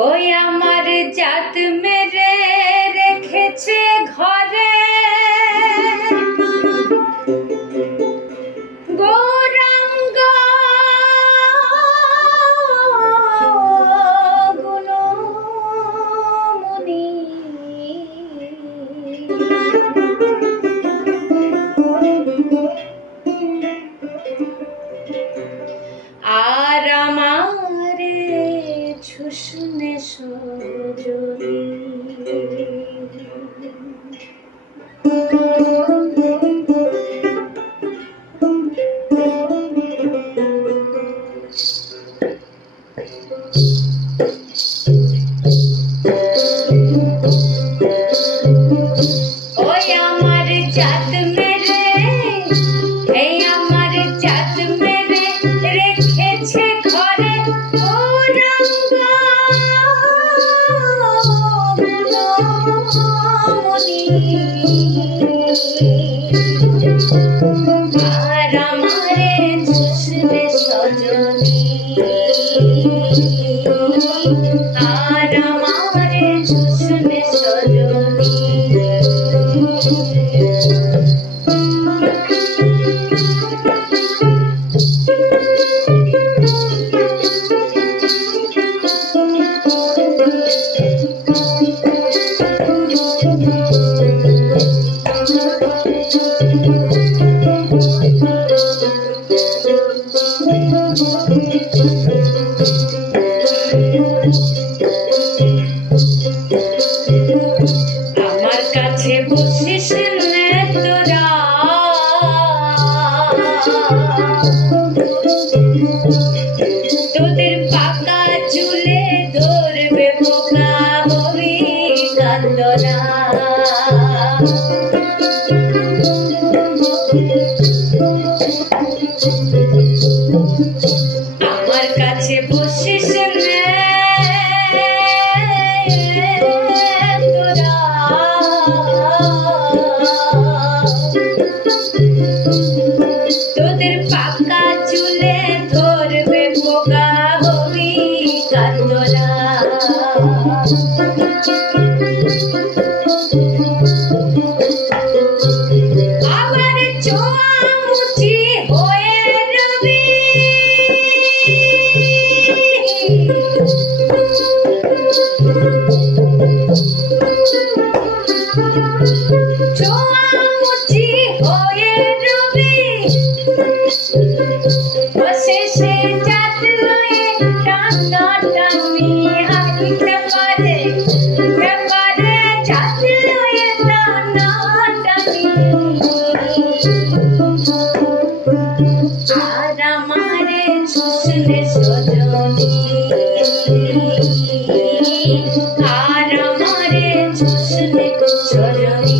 ওই আমার জাত মেরে রেখেছে ঘরে গৌরাঙ্গ গুণমণি আর আমারে শুনে সজনী ওই আমার জাত মেরে এই আমার জাত মেরে রেখেছে ঘরে গৌরাঙ্গ গুণমণি আর আমারে শুনে সজনী আর আমারে শুনে সজনী আমার কাছে বসিস নে তোরা তোদের পাকা চুলে ধরবে পোকা হবি কান্দনা আমার কাছে বসিস নে তোরা তোদের পাকা চুলে ধরবে পোকা হবি কান্দনা আবার চোয়ামুচি হয়ে রবি চোয়ামুচি হয়ে রবি শেষে জাত লয়ে টানা টানি হাঁটতে পারে জাত লয়ে টানা টানি আর আমারে শুনে সজনী আর আমারে শুনে সজনী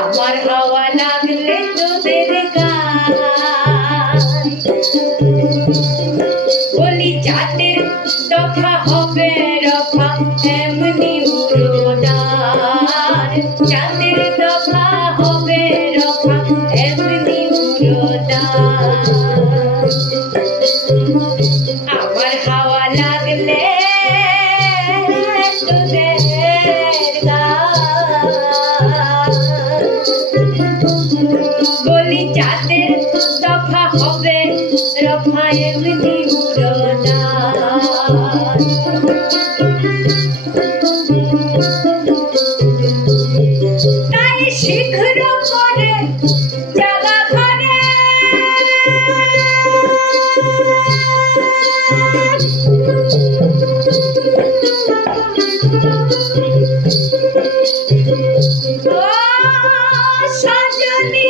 আমার হাওয়া লাগলে তোদের গায় বলি জাতের দফা হবে রফা এমনি মুরদার জাতের দফা হবে রফা এমনি মুরদার আমার হাওয়া লাগলে তোদের বলি জাতের দফা হবে রফা এমনি মুরদার তাই শীঘ্র করে জাগা ঘরে সজনী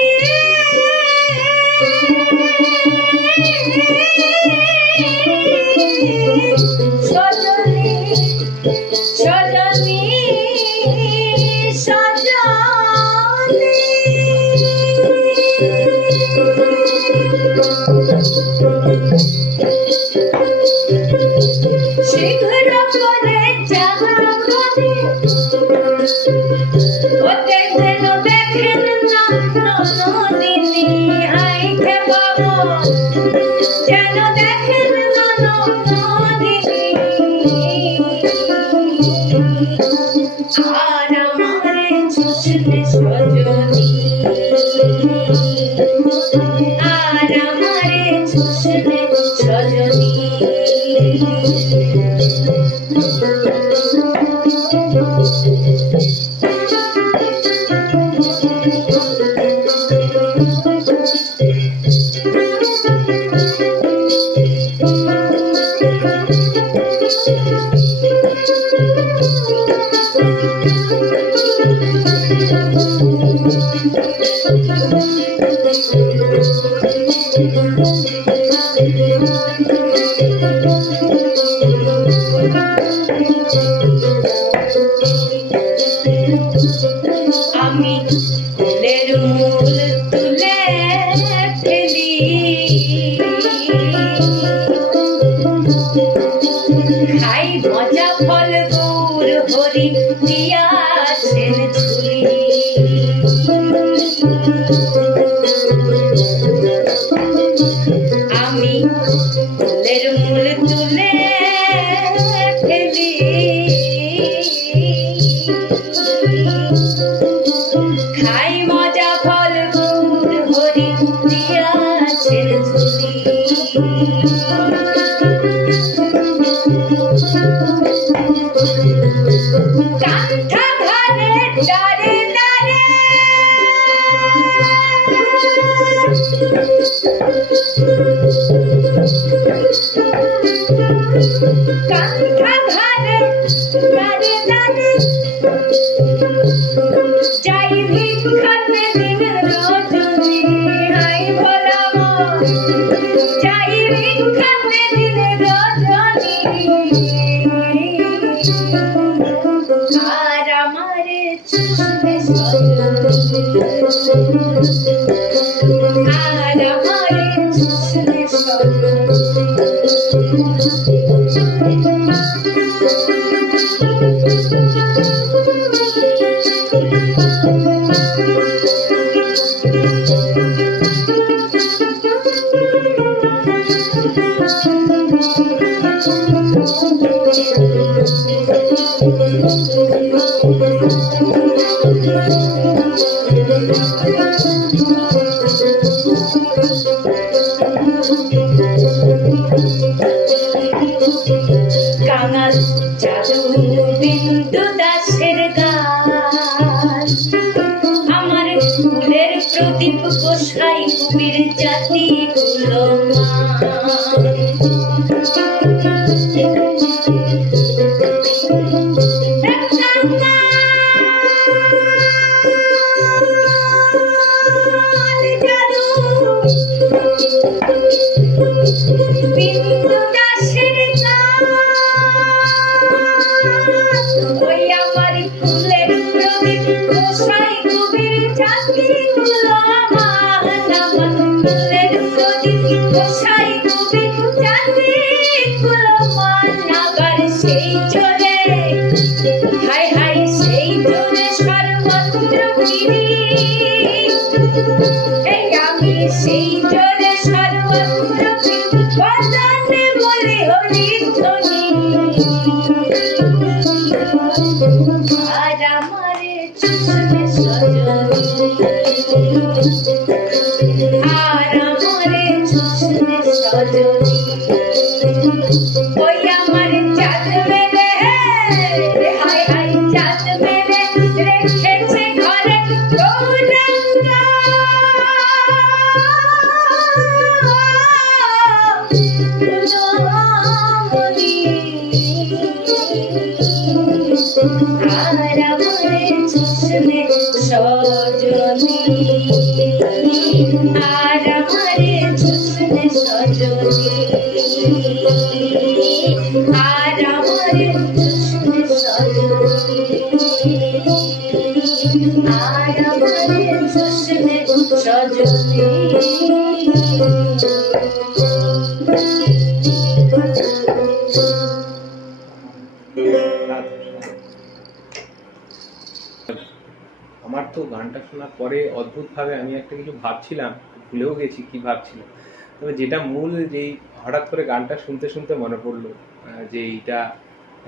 যেন দেখেন ননদিনী আর আমারে চুষলে সজনী আর আমারে চুষলে সজনী আমি ফুলের মূল তুলে ফেলি খাই মজা ফল গৌর হরি দিয়াছেন ঝুলি আমি ফুলের মূল তুলে ফেলি খাই মজা ফল গৌর হরি দিয়াছেন ঝুলি কান্থা ঘরে দাঁড়ে দাঁড়ে কান্থা ঘরে দাঁড়ে দাঁড়ে যাই ভিক্ষাতে দিন রজনী হাই ভোলা যাই ভিক্ষাতে দিন রজনী আর আমারে চুষলে সজনী আর আমারে চুষলে কাঙাল জাদু বিন্দু দাসের গান আমার ফুলের প্রদীপ গোসাই কবির জাতি গুলো বিন্দু দাসের ওই আমার ফুলের প্রদীপ গোসাই কবির জাতি গুলো আমার ফুলের প্রদীপ গোসাই কবির জাতি গুলো নাগার সেই জোরে হাই হাই সেই জোরে সর্বত্র ফিরি এই আমি সেই জোরে সর্বত্র ফিরি বাজানে বলি হরি ধ্বনি আর আমারে চুষলে সজনী আর আমারে চুষলে সজনী ওই আমার চাঁদ মেরে হাই হাই চাঁদ মেরে রেখেছে ঘরে গৌরাঙ্গ আর আমারে চুষলে সজনী আর আমারে চুষলে সজনী আর আমারে চুষলে সজনী আর আমারে চুষলে সজনী আমার তো গানটা শোনার পরে অদ্ভুতভাবে আমি একটা কিছু ভাবছিলাম, ভুলেও গেছি কি ভাবছিলাম। তবে যেটা মূল, যেই হঠাৎ করে গানটা শুনতে শুনতে মনে পড়লো যে এইটা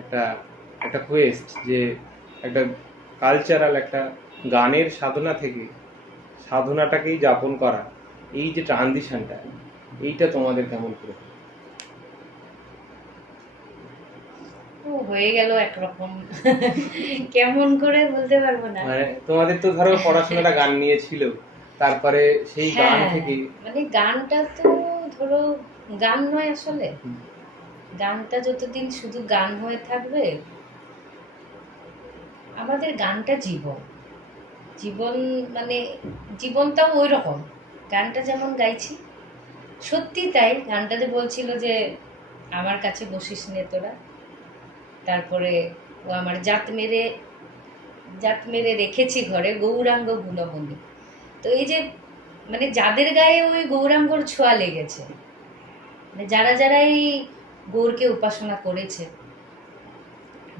একটা একটা কোয়েস্ট, যে একটা কালচারাল একটা গানের সাধনা থেকে সাধনাটাকেই যাপন করা, এই যে ট্রানজিশনটা, এইটা তোমাদের কেমন করে? ও হয়ে গেল একরকম। কেমন করে বলতে পারবো না। মানে তোমাদের তো ধরো পড়াশোনাটা গান নিয়ে ছিল, তারপরে সেই গান হ্যাঁ, থেকে মানে গানটা তো ধরো গান নয় আসলে। হুম, গানটা যতদিন শুধু গান হয়ে থাকবে, আমাদের গানটা জীবন। জীবন মানে জীবনটাও ওই রকম। গানটা যেমন গাইছি সত্যি তাই। গানটা যে বলছিল যে আমার কাছে বসিস নে তোরা, তারপরে ও আমার জাত মেরে রেখেছি ঘরে গৌরাঙ্গ গুণবনী। তো এই যে মানে যাদের গায়ে ওই গৌরাঙ্গর ছোঁয়া লেগেছে, মানে যারা যারা এই গৌরকে উপাসনা করেছে,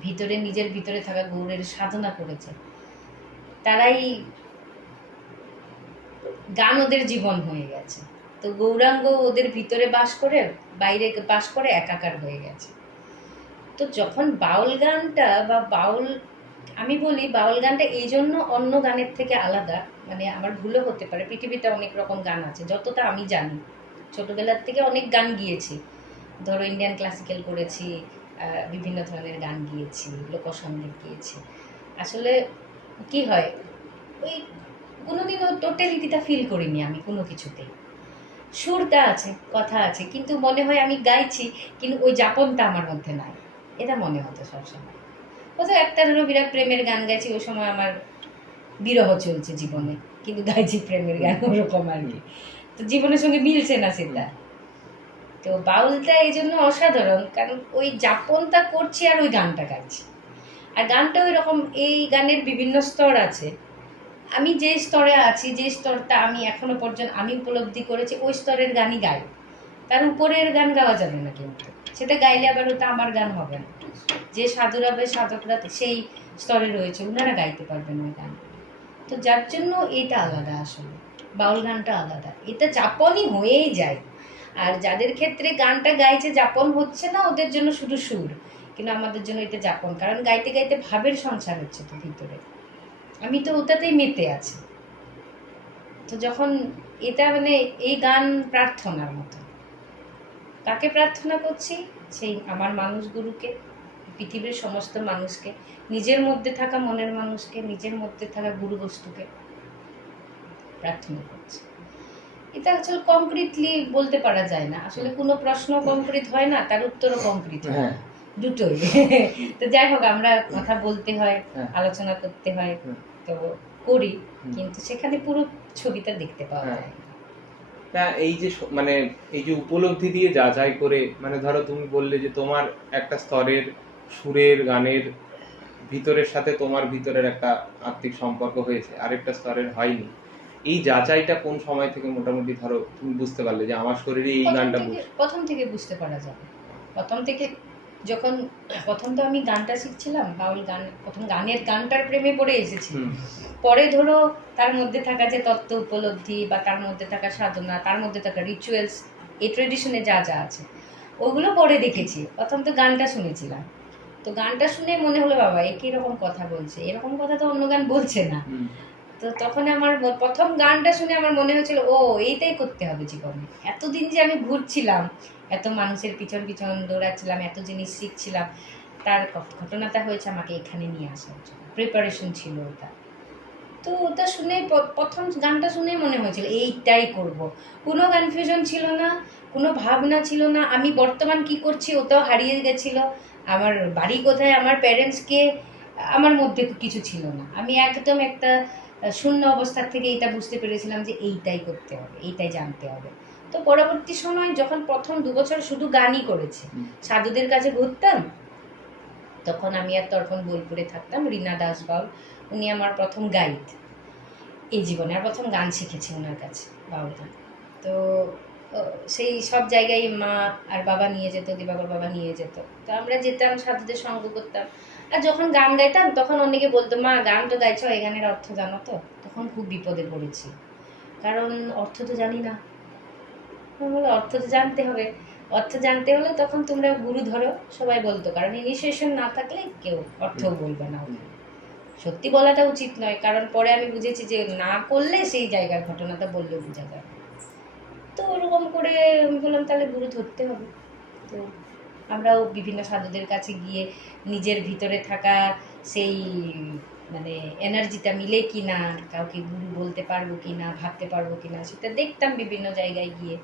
ভিতরে নিজের ভিতরে থাকা গৌরের সাধনা করেছে, তারাই গান ওদের জীবন হয়ে গেছে। তো গৌরাঙ্গ ওদের ভিতরে বাস করে, বাইরে বাস করে একাকার হয়ে গেছে। তো যখন বাউল গানটা বা বাউল, আমি বলি বাউল গানটা এই জন্য অন্য গানের থেকে আলাদা, মানে আমার ভুলও হতে পারে, পৃথিবীতে অনেক রকম গান আছে যতটা আমি জানি। ছোটবেলার থেকে অনেক গান গিয়েছি, ধরো ইন্ডিয়ান ক্লাসিক্যাল করেছি, বিভিন্ন ধরনের গান গিয়েছি, লোকসঙ্গীত গিয়েছি। আসলে কি হয়, ওই কোনোদিনও টোটালিটিটা ফিল করিনি আমি কোনো কিছুতেই। সুরটা আছে, কথা আছে, কিন্তু মনে হয় আমি গাইছি, কিন্তু ওই যাপনটা আমার মধ্যে নাই, এটা মনে হতো সবসময়। হয়তো একটা ধরো বিরাট প্রেমের গান গাইছি, ওই সময় আমার বিরহ চলছে জীবনে, কিন্তু গাইছি প্রেমের গান, ওরকম আর কি। তো জীবনের সঙ্গে মিলছে না সেটা। তো বাউলটা এই জন্য অসাধারণ, কারণ ওই যাপনটা করছি আর ওই গানটা গাইছি। আর গানটা ওই রকম, এই গানের বিভিন্ন স্তর আছে। আমি যে স্তরে আছি, যে স্তরটা আমি এখনো পর্যন্ত আমি উপলব্ধি করেছি, ওই স্তরের গানই গাই। তার উপরের গান গাওয়া যাবে না, কিন্তু সেটা গাইলে আবার ওটা আমার গান হবে না। যে সাধুরা বা সাধকরা সেই স্তরে রয়েছে, ওনারা গাইতে পারবেন ওই গান। তো যার জন্য এটা আলাদা, আসলে বাউল গানটা আলাদা, এটা যাপনই হয়েই যায়। আর যাদের ক্ষেত্রে গানটা গাইছে যাপন হচ্ছে না, ওদের জন্য শুধু সুর, কিন্তু আমাদের জন্য এটা যাপন, কারণ গাইতে গাইতে ভাবের সংসার হচ্ছে তো ভিতরে, আমি তো ওটাতেই মেতে আছি। তো যখন এটা মানে এই গান প্রার্থনার মতো, কাকে প্রার্থনা করছি? সেই আমার মানুষগুলোকে, পৃথিবীর সমস্ত মানুষকে, নিজের মধ্যে থাকা মনের মানুষকে, নিজের মধ্যে থাকা গুরু বস্তুকে প্রার্থনা করছি। এটা আসলে কংক্রিটলি বলতে পারা যায় না, আসলে কোনো প্রশ্ন কংক্রিট হয় না, তার উত্তরও কংক্রিট হয় না, দুটোই। তো যাই হোক, আমরা কথা বলতে হয়, আলোচনা করতে হয়, তো করি, কিন্তু সেখানে পুরো ছবিটা দেখতে পাওয়া যায় না। না, এই যে মানে এই যে উপলব্ধি দিয়ে যাচাই করে, মানে ধরো তুমি বললে যে তোমার একটা স্তরের সুরের গানের ভিতরের সাথে তোমার ভিতরের একটা আত্মিক সম্পর্ক হয়েছে, আরেকটা স্তরের হয়নি। এই যাচাইটা কোন সময় থেকে মোটামুটি ধরো তুমি বুঝতে পারলে যে আমার শরীরে এই গানটা প্রথম থেকে বুঝতে পারা যাবে। প্রথম থেকে যখন, প্রথম তো আমি গানটা শিখছিলাম, বাউল গান, প্রথম গানটার প্রেমে পড়ে এসেছি। পরে ধরো তার মধ্যে থাকা যে তত্ত্ব উপলব্ধি, বা তার মধ্যে থাকা সাধনা, তার মধ্যে থাকা রিচুয়ালস, এই ট্রেডিশনে যা যা আছে ওগুলো পরে দেখেছি। প্রথম তো গানটা শুনেছিলাম, তো গানটা শুনে মনে হলো বাবা একই রকম কথা বলছে, এরকম কথা তো অন্য গান বলছে না। তো তখন আমার প্রথম গানটা শুনে আমার মনে হয়েছিল ও এইটাই করতে হবে জীবনে। এতদিন যে আমি ঘুরছিলাম, এত মানুষের পিছন পিছন দৌড়াচ্ছিলাম, এত জিনিস শিখছিলাম, তার ঘটনাটা হয়েছে আমাকে এখানে নিয়ে আসার জন্য, প্রিপারেশন ছিল ওটা। তো ওটা শুনে, প্রথম গানটা শুনে মনে হয়েছিল এইটাই করব। কোনো কনফিউশন ছিল না, কোনো ভাবনা ছিল না, আমি বর্তমান কি করছি ওটাও হারিয়ে গেছিল, আমার বাড়ি কোথায়, আমার প্যারেন্টসকে, আমার মধ্যে কিছু ছিল না। আমি একদম একটা শূন্য অবস্থার থেকে এটা বুঝতে পেরেছিলাম যে এইটাই করতে হবে, এইটাই জানতে হবে। তো পরবর্তী সময় যখন প্রথম 2 বছর শুধু গানই করেছি, সাধুদের কাছে ঘুরতাম, তখন আমি আর তর্পণ বোলপুরে থাকতাম, রীনা দাস বাউল, উনি আমার প্রথম গাইড এই জীবনে, আর প্রথম গান শিখেছি ওনার কাছে, বাউল গান। তো সেই সব জায়গায় মা আর বাবা নিয়ে যেত, দিবাকর বাবা নিয়ে যেত, তো আমরা যেতাম, সাধুদের সঙ্গ করতাম। আর যখন গান গাইতাম তখন অনেকে বলতো মা গান তো গাইছো, এই গানের অর্থ জানো তো? তখন খুব বিপদে পড়েছি, কারণ অর্থ তো জানি না। তখন বলে অর্থ তো জানতে হবে, অর্থ জানতে হলে তখন তোমরা গুরু ধরো, সবাই বলতো, কারণ ইনিশিয়েশন না থাকলে কেউ অর্থও বলবে না ওখানে। সত্যি বলাটা উচিত নয়, কারণ পরে আমি বুঝেছি যে না করলে সেই জায়গার ঘটনাটা বললেও বোঝা যায়। তো ওরকম করে আমি বললাম তাহলে গুরু ধরতে হবে। তো আমরাও বিভিন্ন সাধুদের কাছে গিয়ে নিজের ভিতরে থাকা সেই মানে এনার্জিটা মিলে কি না, কাউকে গুরু বলতে পারবো কি না, ভাবতে পারবো কি না, সেটা দেখতাম বিভিন্ন জায়গায় গিয়ে।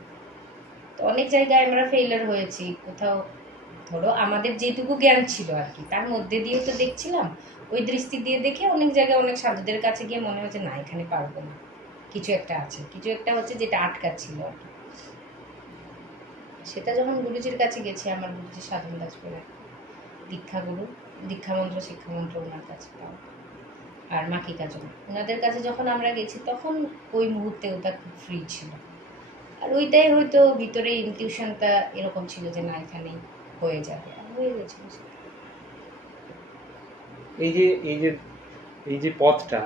তো অনেক জায়গায় আমরা ফেইলার হয়েছি, কোথাও ধরো আমাদের যেটুকু জ্ঞান ছিল আর কি তার মধ্যে দিয়েও তো দেখছিলাম, ওই দৃষ্টি দিয়ে দেখে অনেক জায়গায় অনেক সাধুদের কাছে গিয়ে মনে হচ্ছে না এখানে পারবো না, কিছু একটা আছে, কিছু একটা হচ্ছে যেটা আটকাচ্ছিল আর কি। সেটা যখন গুরুজির কাছে গেছি, আমার গুরুজি সাধন দাস করে দীক্ষাগুরু, দীক্ষামন্ত্র শিক্ষামন্ত্র ওনার কাছে পাওয়া, আর মাকি কাজন ওনাদের কাছে যখন আমরা গেছি তখন ওই মুহূর্তে ওটা খুব ফ্রি ছিল। আর ওইটাই হয়তো ভিতরে ইনটিউশনটা এরকম ছিল যে না এখানেই হয়ে যাবে, আর হয়ে গেছিল। এই যে এই যে এই যে পথটা,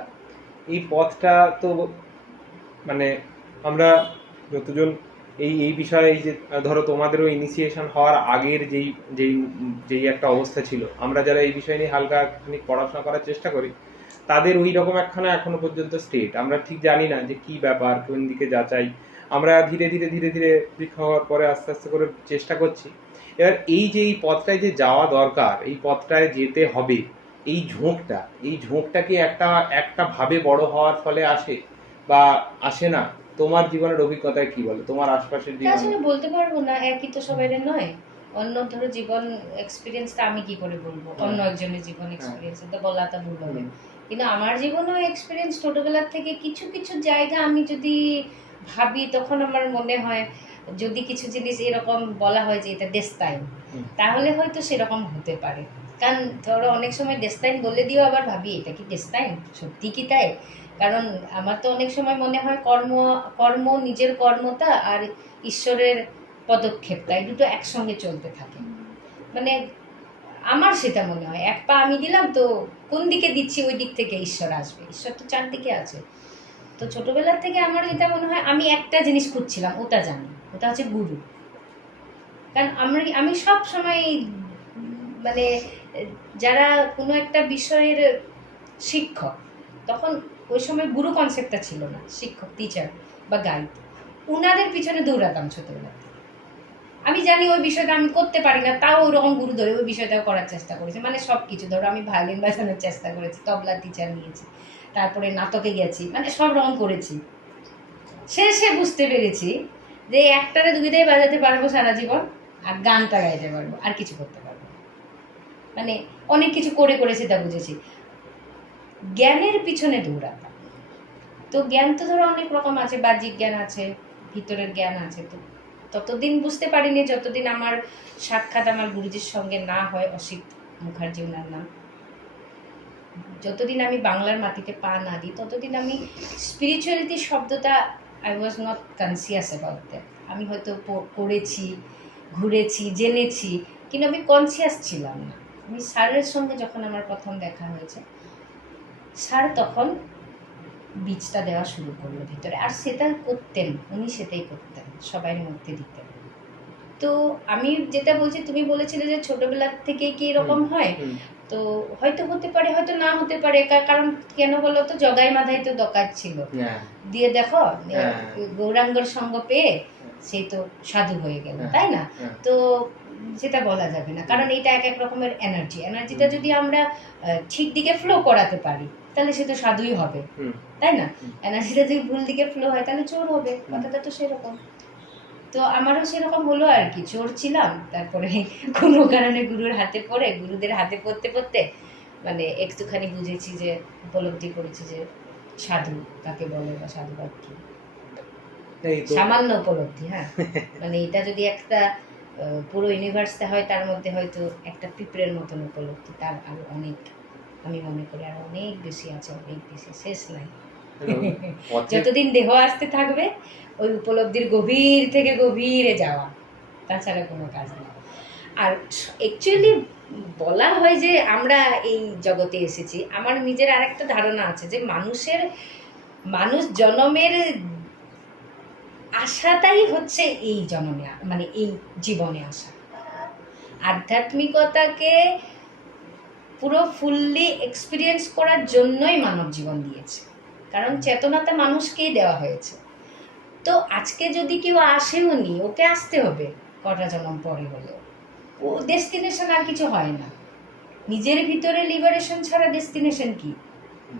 এই পথটা তো মানে আমরা যতজন এই বিষয়ে, এই যে ধরো তোমাদেরও ইনিশিয়েশন হওয়ার আগের যেই যেই যেই একটা অবস্থা ছিল, আমরা যারা এই বিষয় নিয়ে হালকা পড়াশোনা করার চেষ্টা করি, তাদের ওই রকম একখানা এখনো পর্যন্ত স্টেট, আমরা ঠিক জানি না যে কি ব্যাপার, কোন দিকে যাচাই। আমরা ধীরে ধীরে ধীরে ধীরে পরীক্ষা হওয়ার পরে আস্তে আস্তে করে চেষ্টা করছি। এবার এই যে এই পথটায় যে যাওয়া দরকার, এই পথটায় যেতে হবে, এই ঝোঁকটা কি একটা একটা ভাবে বড় হওয়ার ফলে আসে বা আসে না? তোমার জীবনের অভিজ্ঞতায় কি বলে, তোমার আশপাশের জীবনে? আসলে বলতে পারবো না, একই তো সবাইরে নয়। অন্য ধরো জীবন এক্সপিরিয়েন্সটা আমি কি করে বলবো, অন্য একজনের জীবন এক্সপিরিয়েন্স তো বলাটা ভুল হবে। কিন্তু আমার জীবনেও এক্সপিরিয়েন্স ছোটবেলার থেকে কিছু কিছু জায়গা আমি যদি ভাবি তখন আমার মনে হয় যদি কিছু জিনিস এরকম বলা হয় যে এটা ডেস্টাইন, তাহলে হয়তো সেরকম হতে পারে। কারণ ধরো অনেক সময় ডেস্টাইন বলে দিয়েও আবার ভাবি এটা কি ডেস্টাইন, সত্যি কি তাই? কারণ আমার তো অনেক সময় মনে হয় কর্ম কর্ম নিজের কর্মটা আর ঈশ্বরের পদক্ষেপটা এই দুটো একসঙ্গে চলতে থাকে। মানে আমার সেটা মনে হয় এক পা আমি দিলাম তো কোন দিকে দিচ্ছি ওই দিক থেকে ঈশ্বর আসবে, ঈশ্বর তো চারদিকে আছে। তো ছোটবেলার থেকে আমার যেটা মনে হয় আমি একটা জিনিস খুঁজছিলাম, ওটা জানি, ওটা হচ্ছে গুরু। কারণ আমি সব সময় মানে যারা কোনো একটা বিষয়ের শিক্ষক, তখন ওই সময় গুরু কনসেপ্টটা ছিল না, শিক্ষক টিচার বা গাইড, উনাদের পিছনে দৌড়াতাম ছোটবেলায়। আমি জানি ওই বিষয়টা আমি করতে পারি না, তাও ওরকম গুরু ধরে ওই বিষয়টাও করার চেষ্টা করেছি। মানে সব কিছু ধরো আমি ভায়োলিন বাজানোর চেষ্টা করেছি, তবলা টিচার নিয়েছি, তারপরে নাটকে গেছি, মানে সব রকম করেছি। শেষে বুঝতে পেরেছি যে একটারে দুইটাই বাজাতে পারবো সারা জীবন, আর গানটা গাইতে পারবো, আর কিছু করতে পারবো। মানে অনেক কিছু করে করে সেটা বুঝেছি। জ্ঞানের পিছনে দৌড়াতাম। তো জ্ঞান তো ধরো অনেক রকম আছে, বাহ্যিক জ্ঞান আছে, ভিতরের জ্ঞান আছে। তো ততদিন বুঝতে পারিনি যতদিন আমার সাক্ষাৎ আমার গুরুজির সঙ্গে না হয়, অসিত মুখার্জি ওনার নাম। যতদিন আমি বাংলার মাটিতে পা না দিই ততদিন আমি স্পিরিচুয়ালিটি শব্দটা I was not conscious about that. আমি হয়তো পড়েছি, ঘুরেছি, জেনেছি, কিন্তু আমি কনসিয়াস ছিলাম না। আমি স্যারের সঙ্গে যখন আমার প্রথম দেখা হয়েছে, স্যার তখন বীজটা দেওয়া শুরু করলো ভিতরে, আর সেটা করতেন উনি, সেটাই করতেন, সবাই মধ্যে দিতেন। তো আমি যেটা বলছি, তুমি বলেছিলে যে ছোটবেলার থেকে কি এরকম হয়, তো হয়তো হতে পারে, হয়তো না হতে পারে। কারণ কেন বলো তো, জগাই মাধাই তো দকাত ছিল, দিয়ে দেখো গৌরাঙ্গর সঙ্গ পেয়ে সেই তো সাধু হয়ে গেল, তাই না? তো সেটা বলা যাবে না, কারণ এটা এক এক রকমের এনার্জিটা যদি আমরা ঠিক দিকে ফ্লো করাতে পারি তাহলে সে তো সাধুই হবে, তাই না? এনার্জিটা যদি ভুল দিকে ফ্লো হয় তাহলে চোর হবে, কথাটা তো সেরকম। তো আমারও সেরকম হলো আর কি, চোর ছিলাম, তারপরে কোনো কারণে গুরুর হাতে পড়ে, গুরুদের হাতে পড়তে পড়তে মানে একটুখানি বুঝেছি, যে উপলব্ধি করেছি যে সাধু কাকে বলে বা সাধুবাদ কি, সামান্য উপলব্ধি। হ্যাঁ, মানে এটা যদি একটা পুরো ইউনিভার্সটা হয়, তার মধ্যে হয়তো একটা পিঁপড়ের মতন উপলব্ধি, তার আরো অনেক, আমি মনে করি আর অনেক বেশি আছে, অনেক বেশি, শেষ নাই। যতদিন দেহ আসতে থাকবে ওই উপলব্ধির গভীর থেকে গভীরে যাওয়া, তাছাড়া কোনো কাজ নেই। আর অ্যাকচুয়ালি বলা হয় যে আমরা এই জগতে এসেছি, আমার নিজের আরেকটা ধারণা আছে যে মানুষ জন্মের আশাটাই হচ্ছে এই জন্মে মানে এই জীবনে আসা। আধ্যাত্মিকতাকে পুরো ফুললি এক্সপিরিয়েন্স করার জন্যই মানব জীবন দিয়েছে, কারণ চেতনাতে মানুষকেই দেওয়া হয়েছে। তো আজকে যদি কেউ আসেও নি, ওকে আসতে হবে কটা জন্ম পরে হলেও। ও ডেস্টিনেশন আর কিছু হয় না। নিজের ভিতরে লিবারেশন ছাড়া ডেস্টিনেশন কি?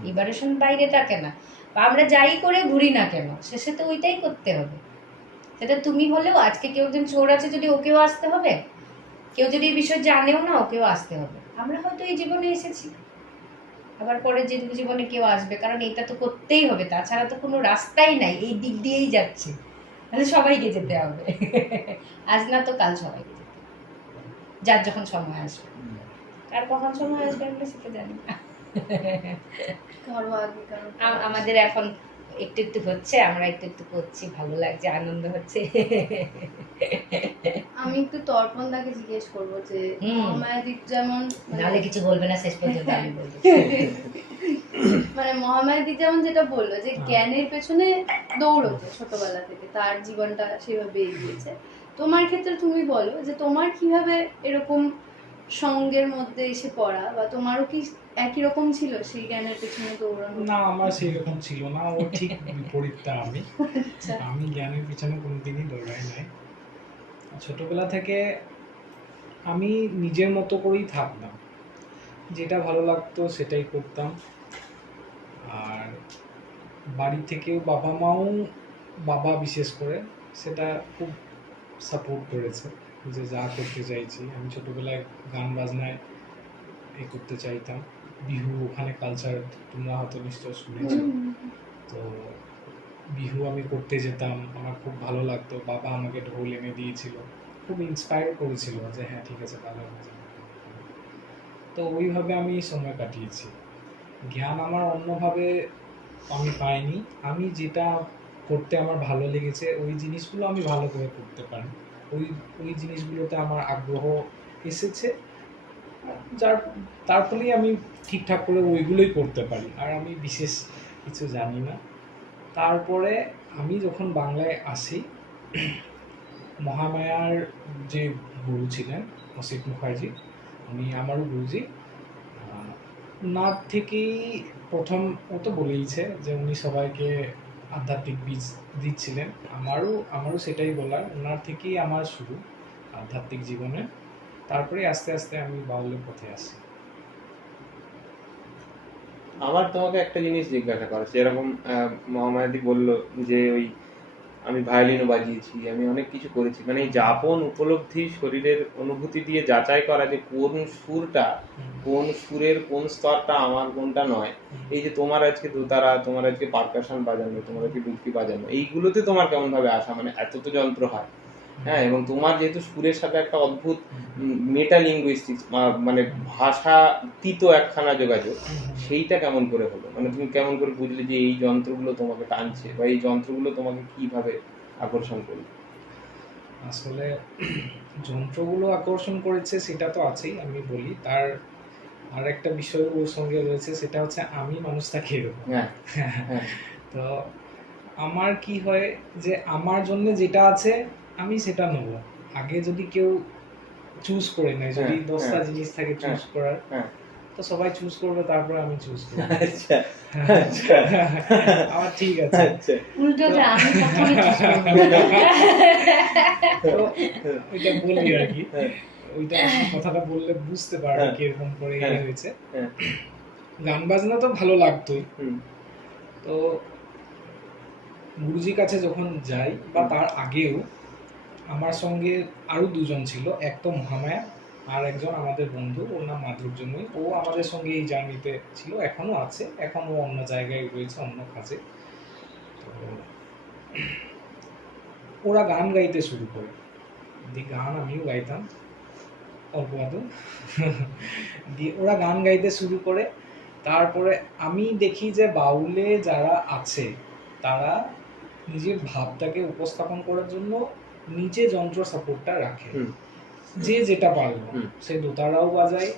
লিবারেশন বাইরে থাকে না, বা আমরা যাই করে ঘুরি না কেন, শেষে তো ওইটাই করতে হবে। সেটা তুমি হলেও, আজকে কেউ একজন চোর আছে যদি, ওকেও আসতে হবে। কেউ যদি এই বিষয় জানেও না, ওকেও আসতে হবে। আমরা হয়তো এই জীবনে এসেছি, আবার পরের জীবনে কেউ আসবে, কারণ এটা তো করতেই হবে, তাছাড়া তো কোনো রাস্তাই নাই, এই দিক দিয়েই যাচ্ছি, তাহলে সবাইকে যেতে হবে। আজ না তো কাল সবাইকে যেতে হবে, যার যখন সময় আসবে। কার কখন সময় আসবে আমরা সেটা জানি না। আমাদের এখন একটু একটু হচ্ছে, আমরা একটু একটু করছি, ভালো লাগছে, আনন্দ হচ্ছে। আমি একটু তর্পণদাকে জিজ্ঞেস করবো যে মহামায়াদিক যেমন নাহলে কিছু বলবে না শেষ পর্যন্ত আমি বলবো। মানে মহামায়াদিক যেমন যেটা বললো যে জ্ঞানের পেছনে দৌড়তো ছোটবেলা থেকে, তার জীবনটা সেভাবে এগিয়েছে। তোমার ক্ষেত্রে তুমি বলো যে তোমার কিভাবে এরকম সঙ্গের মধ্যে এসে পড়া, বা তোমারও কি একই রকম ছিল সেই জ্ঞানের পেছনে দৌড়ানো? না, আমার সেই রকম ছিল না, ও ঠিক বিপরীতটা। আমি জ্ঞানের পিছনে কোনোদিনই দৌড়াই নাই। ছোটবেলা থেকে আমি নিজের মতো করেই থাকতাম, যেটা ভালো লাগতো সেটাই করতাম। আর বাড়ি থেকেও বাবা মাও, বাবা বিশেষ করে সেটা খুব সাপোর্ট করেছে যে যা করতে চাইছি। আমি ছোটবেলায় গান বাজনায় করতে চাইতাম, বিহু, ওখানে কালচার তোমরা হয়তো নিশ্চয় শুনেছো। তো বিহু আমি করতে যেতাম, আমার খুব ভালো লাগতো। বাবা আমাকে ঢোল এনে দিয়েছিল, খুব ইন্সপায়ার করেছিল যে হ্যাঁ ঠিক আছে, ভালো হয়েছে। তো ওইভাবে আমি সময় কাটিয়েছি। জ্ঞান আমার অন্যভাবে আমি পাইনি। আমি যেটা করতে আমার ভালো লেগেছে, ওই জিনিসগুলো আমি ভালো করে করতে পারি। ওই জিনিসগুলোতে আমার আগ্রহ এসেছে, তার ফলেই আমি ঠিকঠাক করে ওইগুলোই করতে পারি। আর আমি বিশেষ কিছু জানি না। তারপরে আমি যখন বাংলায় আসি, মহামায়ার যে গুরু ছিলেন অসিত মুখার্জি, উনি আমারও গুরুজি। ওনার থেকেই প্রথম, ও তো বলেইছে যে উনি সবাইকে আধ্যাত্মিক বীজ দিচ্ছিলেন, আমারও সেটাই বলার। ওনার থেকেই আমার শুরু আধ্যাত্মিক জীবনে। তারপরে আস্তে আস্তে আমি বাউলের পথে আসি। আমার তোমাকে একটা জিনিস জিজ্ঞাসা করা, যেরকম মহামায়াদি বললো যে ওই আমি ভায়োলিনও বাজিয়েছি, আমি অনেক কিছু করেছি, মানে এই যাপন উপলব্ধি শরীরের অনুভূতি দিয়ে যাচাই করা যে কোন সুরটা, কোন সুরের কোন স্তরটা আমার, কোনটা নয়। এই যে তোমার আজকে দোতারা, তোমার আজকে পারকাশন বাজানো, তোমার আজকে ডুবকি বাজানো, এইগুলোতে তোমার কেমন ভাবে আসা, মানে এত তো যন্ত্র হয়, হ্যাঁ, এবং তোমার যেহেতু সুরের সাথে একটা অদ্ভুত মেটালিঙ্গুইস্টিক্স মানে ভাষাতীত একখানা যোগাযোগ, সেইটা কেমন করে হলো? মানে তুমি কেমন করে বুঝলে যে এই যন্ত্রগুলো তোমাকে টানছে, বা এই যন্ত্রগুলো তোমাকে কিভাবে আকর্ষণ করলো? আসলে যন্ত্রগুলো আকর্ষণ করেছে সেটা তো আছেই, আমি বলি। তার আর একটা বিষয় ওর সঙ্গে রয়েছে, সেটা হচ্ছে আমি মানুষটাকে এরকম। তো আমার কি হয় যে আমার জন্য যেটা আছে আমি সেটা নেব। আগে যদি কেউ চুজ করে নেয়, যদি 10টা জিনিস থাকে চুজ করার, তো সবাই চুজ করবে, তারপরে আমি চুজ করব। আচ্ছা আচ্ছা, আমার ঠিক আছে। আচ্ছা, উল্টোটা আমি প্রথমে চুজ করব। তো ওইটা বলি আর কি, ওইটা কথাটা বললে বুঝতে পারবে কিরকম করে হয়েছে। গান বাজনা তো ভালো লাগতোই। তো গুরুজির কাছে যখন যাই, বা তার আগেও আমার সঙ্গে আরো দুজন ছিল, এক তো মহামায়া, আর একজন আমাদের বন্ধু, ওর নাম মাধুর্যময়ী। ও আমাদের সঙ্গে এই জার্নিতে ছিল, এখনো আছে, এখন ও অন্য জায়গায় রয়েছে, অন্য কাজে। তো ওরা গান গাইতে শুরু করে, গান আমিও গাইতাম অল্প আধ। দিয়ে ওরা গান গাইতে শুরু করে, তারপরে আমি দেখি যে বাউলে যারা আছে তারা নিজের ভাবটাকে উপস্থাপন করার জন্য নিজে যন্ত্র সাপোর্টটা রাখে। যে যেটা পারলো, সে দোতারাও বাজায়,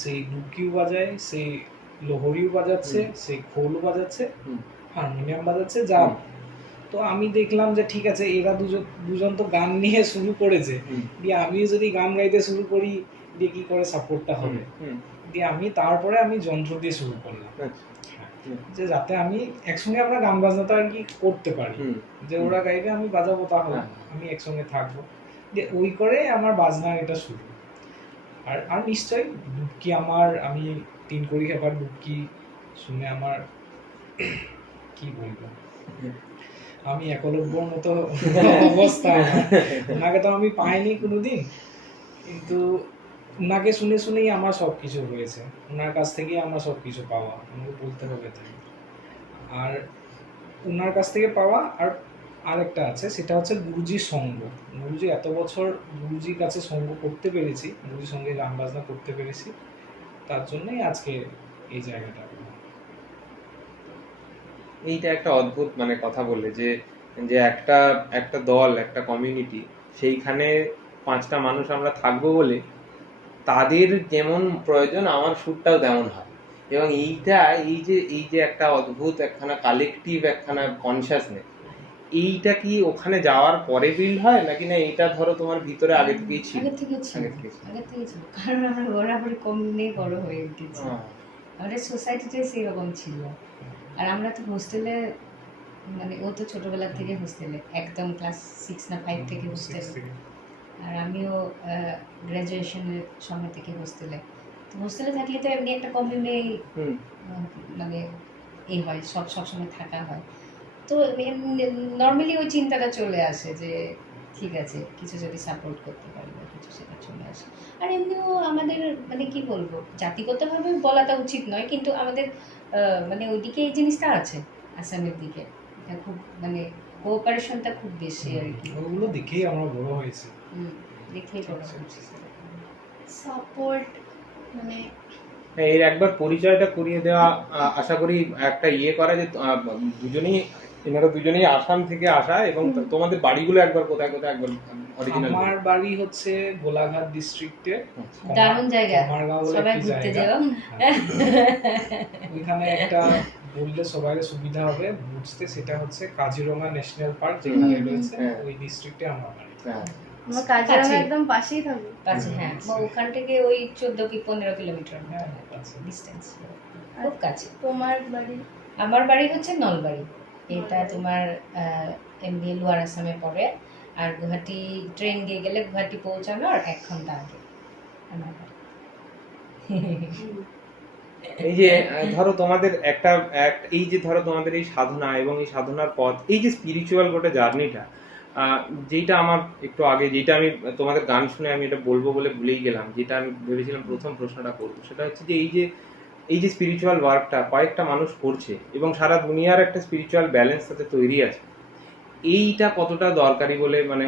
সেই ডুবকিও বাজায়, সেই লোহরিও বাজাচ্ছে, সেই খোলও বাজাচ্ছে, হারমোনিয়াম বাজাচ্ছে, যা। তো তো আমি দেখলাম যে ঠিক আছে, এরা দুজন তো গান নিয়ে শুরু করেছে, দিয়ে আমিও যদি গান গাইতে শুরু করি দিয়ে কি করে সাপোর্টটা হবে। দিয়ে তারপরে আমি যন্ত্র দিয়ে শুরু করলাম, যে যাতে আমি একসঙ্গে আমরা গান বাজনাটা আর কি করতে পারি, যে ওরা গাইবে আমি বাজাবো, তাহলে আমি একসঙ্গে থাকবো। দিয়ে ওই করে আমার বাজনার এটা শুরু। আর নিশ্চয়ই ডুবকি আমি 3 কোটি এবার ডুবকি শুনে আমার কি বলবো, আমি একলব্যর মতো অবস্থা। ওনাকে তো আমি পাইনি কোনোদিন, কিন্তু ওনাকে শুনে শুনেই আমার সবকিছু হয়েছে, ওনার কাছ থেকেই আমার সবকিছু পাওয়া, আমাকে বলতে হবে তাই। আর ওনার কাছ থেকে পাওয়া আর আরেকটা আছে, সেটা হচ্ছে গুরুজির সঙ্গ। গুরুজি এত বছর গুরুজির কাছে সঙ্গ করতে পেরেছি, গুরুজির সঙ্গে গান বাজনা করতে পেরেছি, তার জন্যই আজকে এই জায়গাটা। এইটা একটা অদ্ভুত মানে কথা বললে যে যে একটা একটা দল, একটা কমিউনিটি, সেইখানে 5টা মানুষ আমরা থাকবো বলে তাদের যেমন প্রয়োজন আমার সুরটাও তেমন হয়। এবং এইটা এই যে একটা অদ্ভুত একখানা কালেকটিভ একখানা কনসিয়াসনেস, এইটা কি ওখানে যাওয়ার পরে বিল্ড হয় নাকি না এইটা ধরো তোমার ভিতরে আগে থেকেই ছিল? আগে থেকে ছিল, কারণ আমরা বরাবর কম নিয়ে বড় হয়ে উঠেছি। আমাদের সোসাইটিতে সেরকম ছিল। আর আমরা তো হোস্টেলে, মানে ও তো ছোটবেলা থেকে হোস্টেলে, একদম ক্লাস 6 না 5 থেকে হোস্টেলে, আর আমিও গ্র্যাজুয়েশনের সময় থেকে হোস্টেলে। তো হোস্টেলে থাকলে তো এমনি একটা কমিউনে মানে এই হয়, সব সময় থাকা হয়। তো নর্মালি ওই চিন্তাটা চলে আসে যে ঠিক আছে, কিছু যদি সাপোর্ট করতে পারি বা কিছু, সেটা চলে আসে। আর এমনিও আমাদের মানে কি বলবো, জাতিগতভাবে বলাটা উচিত নয়, কিন্তু আমাদের মানে ওইদিকে এই জিনিসটা আছে, আসামের দিকে এটা খুব মানে কোঅপারেশনটা খুব বেশি আর কি। ওগুলো দেখেই আমরা বড় হয়েছি। দেখেই বড় হয়েছি। সাপোর্ট মানে এর একবার পরিচয়টা করিয়ে দেওয়া, আশা করি একটা করা যে এনারা দুজনেই আসাম থেকে আসা, এবং তোমাদের বাড়িগুলো একবার কোথায় কোথায় একবার অরিজিনাল? আমার বাড়ি হচ্ছে গোলাঘাট ডিস্ট্রিক্টে, দারুণ জায়গা, সবাই ঘুরতে যাও। ওইখানে একটা বললে সবাই সুবিধা হবে বুঝতে, সেটা হচ্ছে কাজিরঙা ন্যাশনাল পার্ক, যেখানে রয়েছে ওই ডিস্ট্রিক্টে আমার বাড়ি। আমার কাজিরঙা একদম পাশেই থাকবে। পাশে, হ্যাঁ, ওখান থেকে ওই 14 কি 15 কিলোমিটার ডিস্টেন্স, খুব কাছে। তোমার বাড়ি? আমার বাড়ি হচ্ছে নলবাড়ি, এটা তোমার এমনি লোয়ার আসামে পড়ে। আর গুয়াহাটি ট্রেন দিয়ে গেলে গুয়াহাটি পৌঁছানোর 1 ঘন্টা আগে আমার বাড়ি। এই যে ধরো তোমাদের এই যে ধরো তোমাদের এই সাধনা এবং এই সাধনার পথ, এই যে স্পিরিচুয়াল গোটা জার্নিটা, যেটা আমার একটু আগে, যেটা আমি তোমাদের গান শুনে আমি এটা বলবো বলে ভুলেই গেলাম, যেটা আমি ভেবেছিলাম প্রথম প্রশ্নটা করবো, সেটা হচ্ছে যে এই যে স্পিরিচুয়াল ওয়ার্কটা কয়েকটা মানুষ করছে এবং সারা দুনিয়ার একটা স্পিরিচুয়াল ব্যালেন্স তাতে তৈরি আছে, এইটা কতটা দরকারি বলে মানে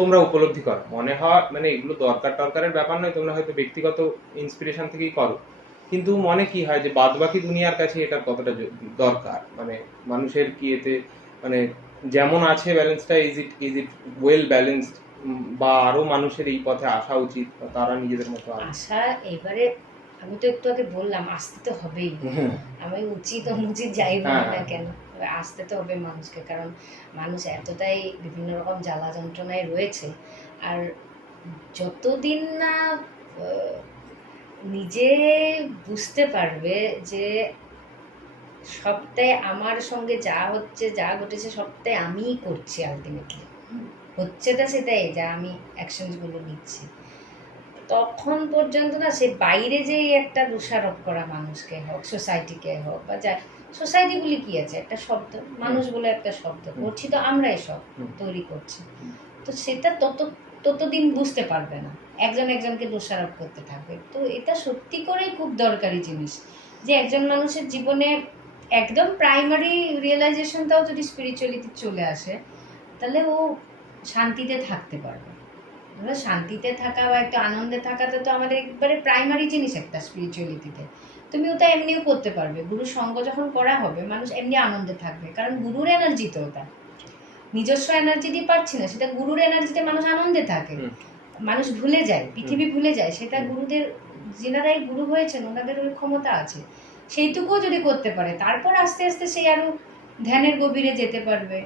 তোমরা উপলব্ধি করো? মনে হয় মানে এগুলো দরকারের ব্যাপার নয়, তোমরা হয়তো ব্যক্তিগত ইন্সপিরেশন থেকেই করো, কিন্তু মনে কি হয় যে বাদবাকি দুনিয়ার কাছে এটা কতটা দরকার, মানে মানুষের কি এতে মানে যেমন আছে ব্যালেন্সটা, ইজ ইট ওয়েল ব্যালেন্সড, বা আরো মানুষের এই পথে আসা উচিত, বা তারা নিজেদের মতো আসা? এবারে আমি তো একটু আগে বললাম, আসতে তো হবেই, আমি উচিত অনুচিত যাই বলি না কেন, আসতে তো হবে মানুষকে, কারণ মানুষ এতটাই বিভিন্ন রকম জ্বালা যন্ত্রণায় রয়েছে। আর যতদিন না নিজে বুঝতে পারবে যে সবটাই আমার সঙ্গে যা হচ্ছে, যা ঘটেছে সবটাই আমিই করছি, আলটিমেটলি হচ্ছেটা সেটাই, যা আমি অ্যাকশনসগুলো নিচ্ছি, তখন পর্যন্ত না সে বাইরে যে একটা দোষারোপ করা মানুষকে হোক, সোসাইটিকে হোক, বা যা সোসাইটি বলি কি আছে, একটা শব্দ, মানুষ বলে একটা শব্দ, করছি তো আমরাই সব তৈরি করছি, তো সেটা ততদিন বুঝতে পারবে না, একজনকে দোষারোপ করতে থাকবে। তো এটা সত্যি করেই খুব দরকারি জিনিস, যে একজন মানুষের জীবনে একদম প্রাইমারি রিয়েলাইজেশনটাও যদি স্পিরিচুয়ালিটি চলে আসে, তাহলে ও শান্তিতে থাকতে পারবে। আমরা শান্তিতে থাকা বা একটু আনন্দে থাকাটা তো আমাদের একবারে প্রাইমারি জিনিস একটা স্পিরিচুয়ালিটিতে। তুমি ওটা এমনিও করতে পারবে, গুরুর সঙ্গ যখন করা হবে মানুষ এমনি আনন্দে থাকবে, কারণ গুরুর এনার্জি তো ওটা, নিজস্ব এনার্জি দিয়ে পাচ্ছি না, সেটা গুরুর এনার্জিতে মানুষ আনন্দে থাকে, মানুষ ভুলে যায়, পৃথিবী ভুলে যায়, সেটা গুরুদের, যেনারাই গুরু হয়েছেন ওনাদের ওই ক্ষমতা আছে, সেইটুকুও যদি করতে পারে, তারপর আস্তে আস্তে সেই আরো ধ্যানের গভীরে যেতে পারবে,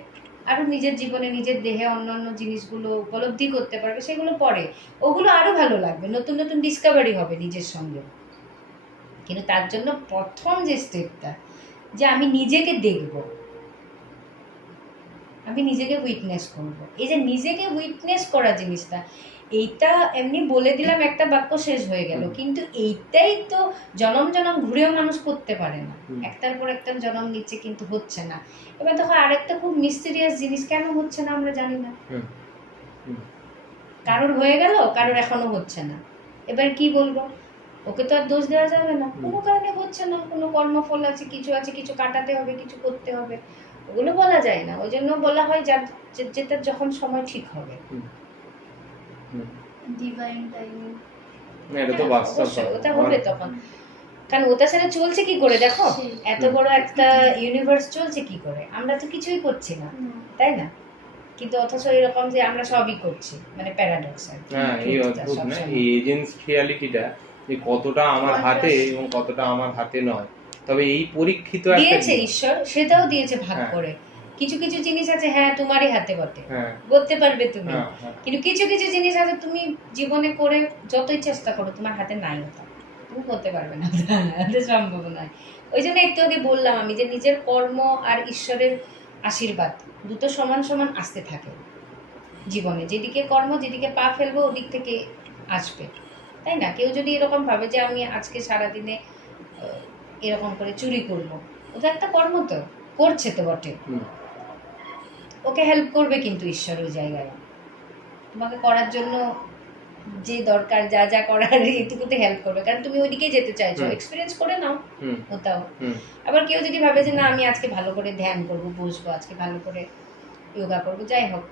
আরো নিজের জীবনে নিজের দেহে অন্যান্য জিনিসগুলো উপলব্ধি করতে পারবে, সেগুলো পরে ওগুলো আরো ভালো লাগবে, নতুন নতুন ডিসকাভারি হবে নিজের সঙ্গে। কিন্তু তার জন্য প্রথম যে স্টেপটা, যে আমি নিজেকে দেখব, আমি নিজেকে উইটনেস করব, এই যে নিজেকে উইটনেস করা জিনিসটা, এইটা এমনি বলে দিলাম একটা বাক্য শেষ হয়ে গেল, কিন্তু এইটাই তো জনম জনম ঘুরেও মানুষ করতে পারে না, একটার পর একটা জনম নিচ্ছে কিন্তু হচ্ছে না। এবার দেখো আরেকটা খুব মিস্টেরিয়াস জিনিস, কেন হচ্ছে না আমরা জানি না। কারোর হয়ে গেল, কারোর এখনো হচ্ছে না, এবার কি বলবো, ওকে তো আর দোষ দেওয়া যাবে না, কোনো কারণে হচ্ছে না, কোনো কর্মফল আছে, কিছু কাটাতে হবে, কিছু করতে হবে, ওগুলো বলা যায় না। ওই জন্য বলা হয় যেটা যখন সময় ঠিক হবে, ডিভাইন টাইমিং, এটা তো বাস্তব, ওটা হবে তখন। কারণ ওটা সেটা চলছে কি করে, দেখো এত বড় একটা ইউনিভার্স চলছে কি করে, আমরা তো কিছুই করছি না, তাই না? কিন্তু অথচ এরকম যে আমরা সবই করছি, মানে প্যারাডক্স আর কি। হ্যাঁ, এই অদ্ভুত না এই এজেন্সিয়ালিটিটা, যে কতটা আমার হাতে এবং কতটা আমার হাতে নয়। তবে এই পরীক্ষিত একটা দিয়েছে জিনিস। ঈশ্বর, সেটাও দিয়েছে ভাগ হ্যাঁ। করে। কিছু কিছু জিনিস আছে হ্যাঁ তোমারই হাতে বটে, হ্যাঁ, বলতে পারবে তুমি, হ্যাঁ, হ্যাঁ। কিন্তু কিছু কিছু জিনিস আছে তুমি জীবনে করে যতই চেষ্টা করো তোমার হাতে নাই, ওটা তুমি করতে পারবে না, ওটা সম্ভব নয়। ওই জন্য একটু আগে বললাম আমি, যে নিজের কর্ম আর ঈশ্বরের আশীর্বাদ দুটো সমান সমান আসতে থাকে জীবনে, যেদিকে কর্ম, যেদিকে পা ফেলবো ওদিক থেকে আসবে, তাই না? কেউ যদি এরকম ভাবে যে আমি আজকে সারাদিনে এরকম করে চুরি করবো, ওটা একটা কর্ম, তো করছে তো বটে, ওকে হেল্প করবে কিন্তু ঈশ্বর ওই জায়গায় তোমাকে করার জন্য যে দরকার যা যা করার এইটুকুতে হেল্প করবে, কারণ তুমি ওইদিকে যেতে চাইছো, এক্সপিরিয়েন্স করে নাও ওটাও। আবার কেউ যদি ভাবে যে না আমি আজকে ভালো করে ধ্যান করবো, বসবো, আজকে ভালো করে যোগা করবো, যাই হোক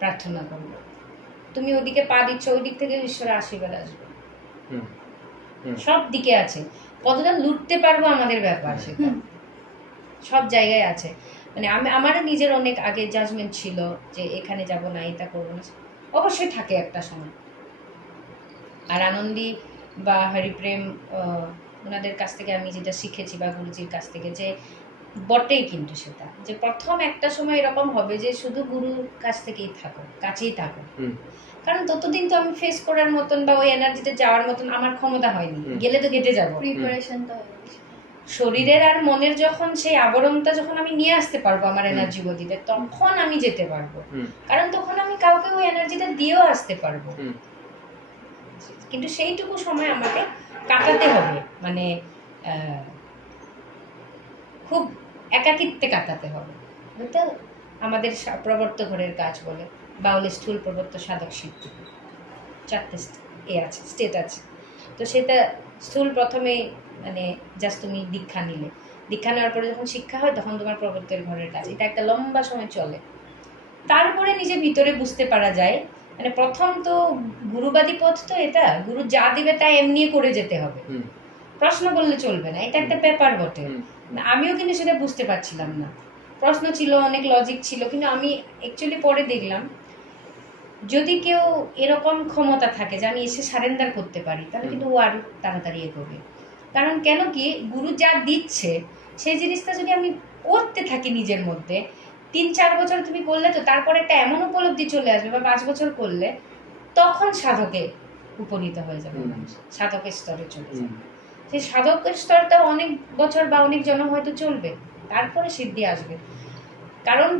প্রার্থনা করবো, তুমি ওদিকে পা দিচ্ছ, ওই দিক থেকে ঈশ্বরের আশীর্বাদ আসবে, সব দিকে আছে। কতটা লুটতে পারবো আমাদের ব্যাপার, সেটা সব জায়গায় আছে। মানে আমারও নিজের অনেক আগে জাজমেন্ট ছিল যে এখানে যাব না, এটা করবো না, অবশ্যই থাকে একটা সময়। আর আনন্দী বা হরিপ্রেম ওনাদের কাছ থেকে আমি যেটা শিখেছি, বা গুরুজির কাছ থেকে, যে বটেই কিন্তু সেটা, যে প্রথম একটা সময় এরকম হবে যে শুধু গুরুর কাছ থেকেই থাকো, কাছেই থাকো, কারণ ততদিন তো আমি ফেস করার মতন বা ওই এনার্জিতে যাওয়ার মতন আমার ক্ষমতা হয়নি, গেলে তো ঘেটে যাবো। প্রিপারেশনটা হয় শরীরের আর মনের যখন সেই আবরণটা যখন আমি নিয়ে আসতে পারবো আমার এনার্জি বডিতে, তখন আমি যেতে পারবো, কারণ তখন আমি কাউকে ওই এনার্জিটা দিয়েও আসতে পারবো। কিন্তু সেইটুকু সময় আমাকে কাটাতে হবে, মানে খুব একাকিত্বে কাটাতে হবে। এটা আমাদের প্রবর্ত ঘরের কাজ বলে, বাউলের স্থূল প্রবর্ত সাধক সিদ্ধ, 4টে আছে, স্টেট আছে। তো সেটা স্থূল প্রথমে মানে জাস্ট তুমি দীক্ষা নিলে, দীক্ষা নেওয়ার পরে যখন শিক্ষা হয় তখন তোমার প্রবর্তের ঘরের কাজ, এটা একটা লম্বা সময় চলে। তারপরে নিজে ভিতরে বুঝতে পারা যায়, মানে প্রথম তো গুরুবাদী পথ, তো এটা গুরু যা দিবে তাই এমনি করে যেতে হবে, প্রশ্ন করলে চলবে না, এটা একটা পেপার বটে। আমিও কিন্তু সেটা বুঝতে পারছিলাম না, প্রশ্ন ছিল, অনেক লজিক ছিল, কিন্তু আমি অ্যাকচুয়ালি পরে দেখলাম যদি কেউ এরকম ক্ষমতা থাকে যে আমি এসে সারেন্ডার করতে পারি, তাহলে কিন্তু ও আরো তাড়াতাড়ি এগোবে। কারণ কেন কি, গুরু যা দিচ্ছে সেই জিনিসটা যদি আমি করতে থাকি নিজের মধ্যে, 3-4 বছর তুমি করলে, তো তারপর একটা এমন উপলব্ধি চলে আসবে, বা 5 বছর করলে তখন সাধকে উপনীত হয়ে যাবে মানুষ, সাধকের স্তরে চলে যাবে। সেই সাধকের স্তরটা অনেক বছর বা অনেক জন্ম হয়তো চলবে, তারপরে সিদ্ধি আসবে। কারণ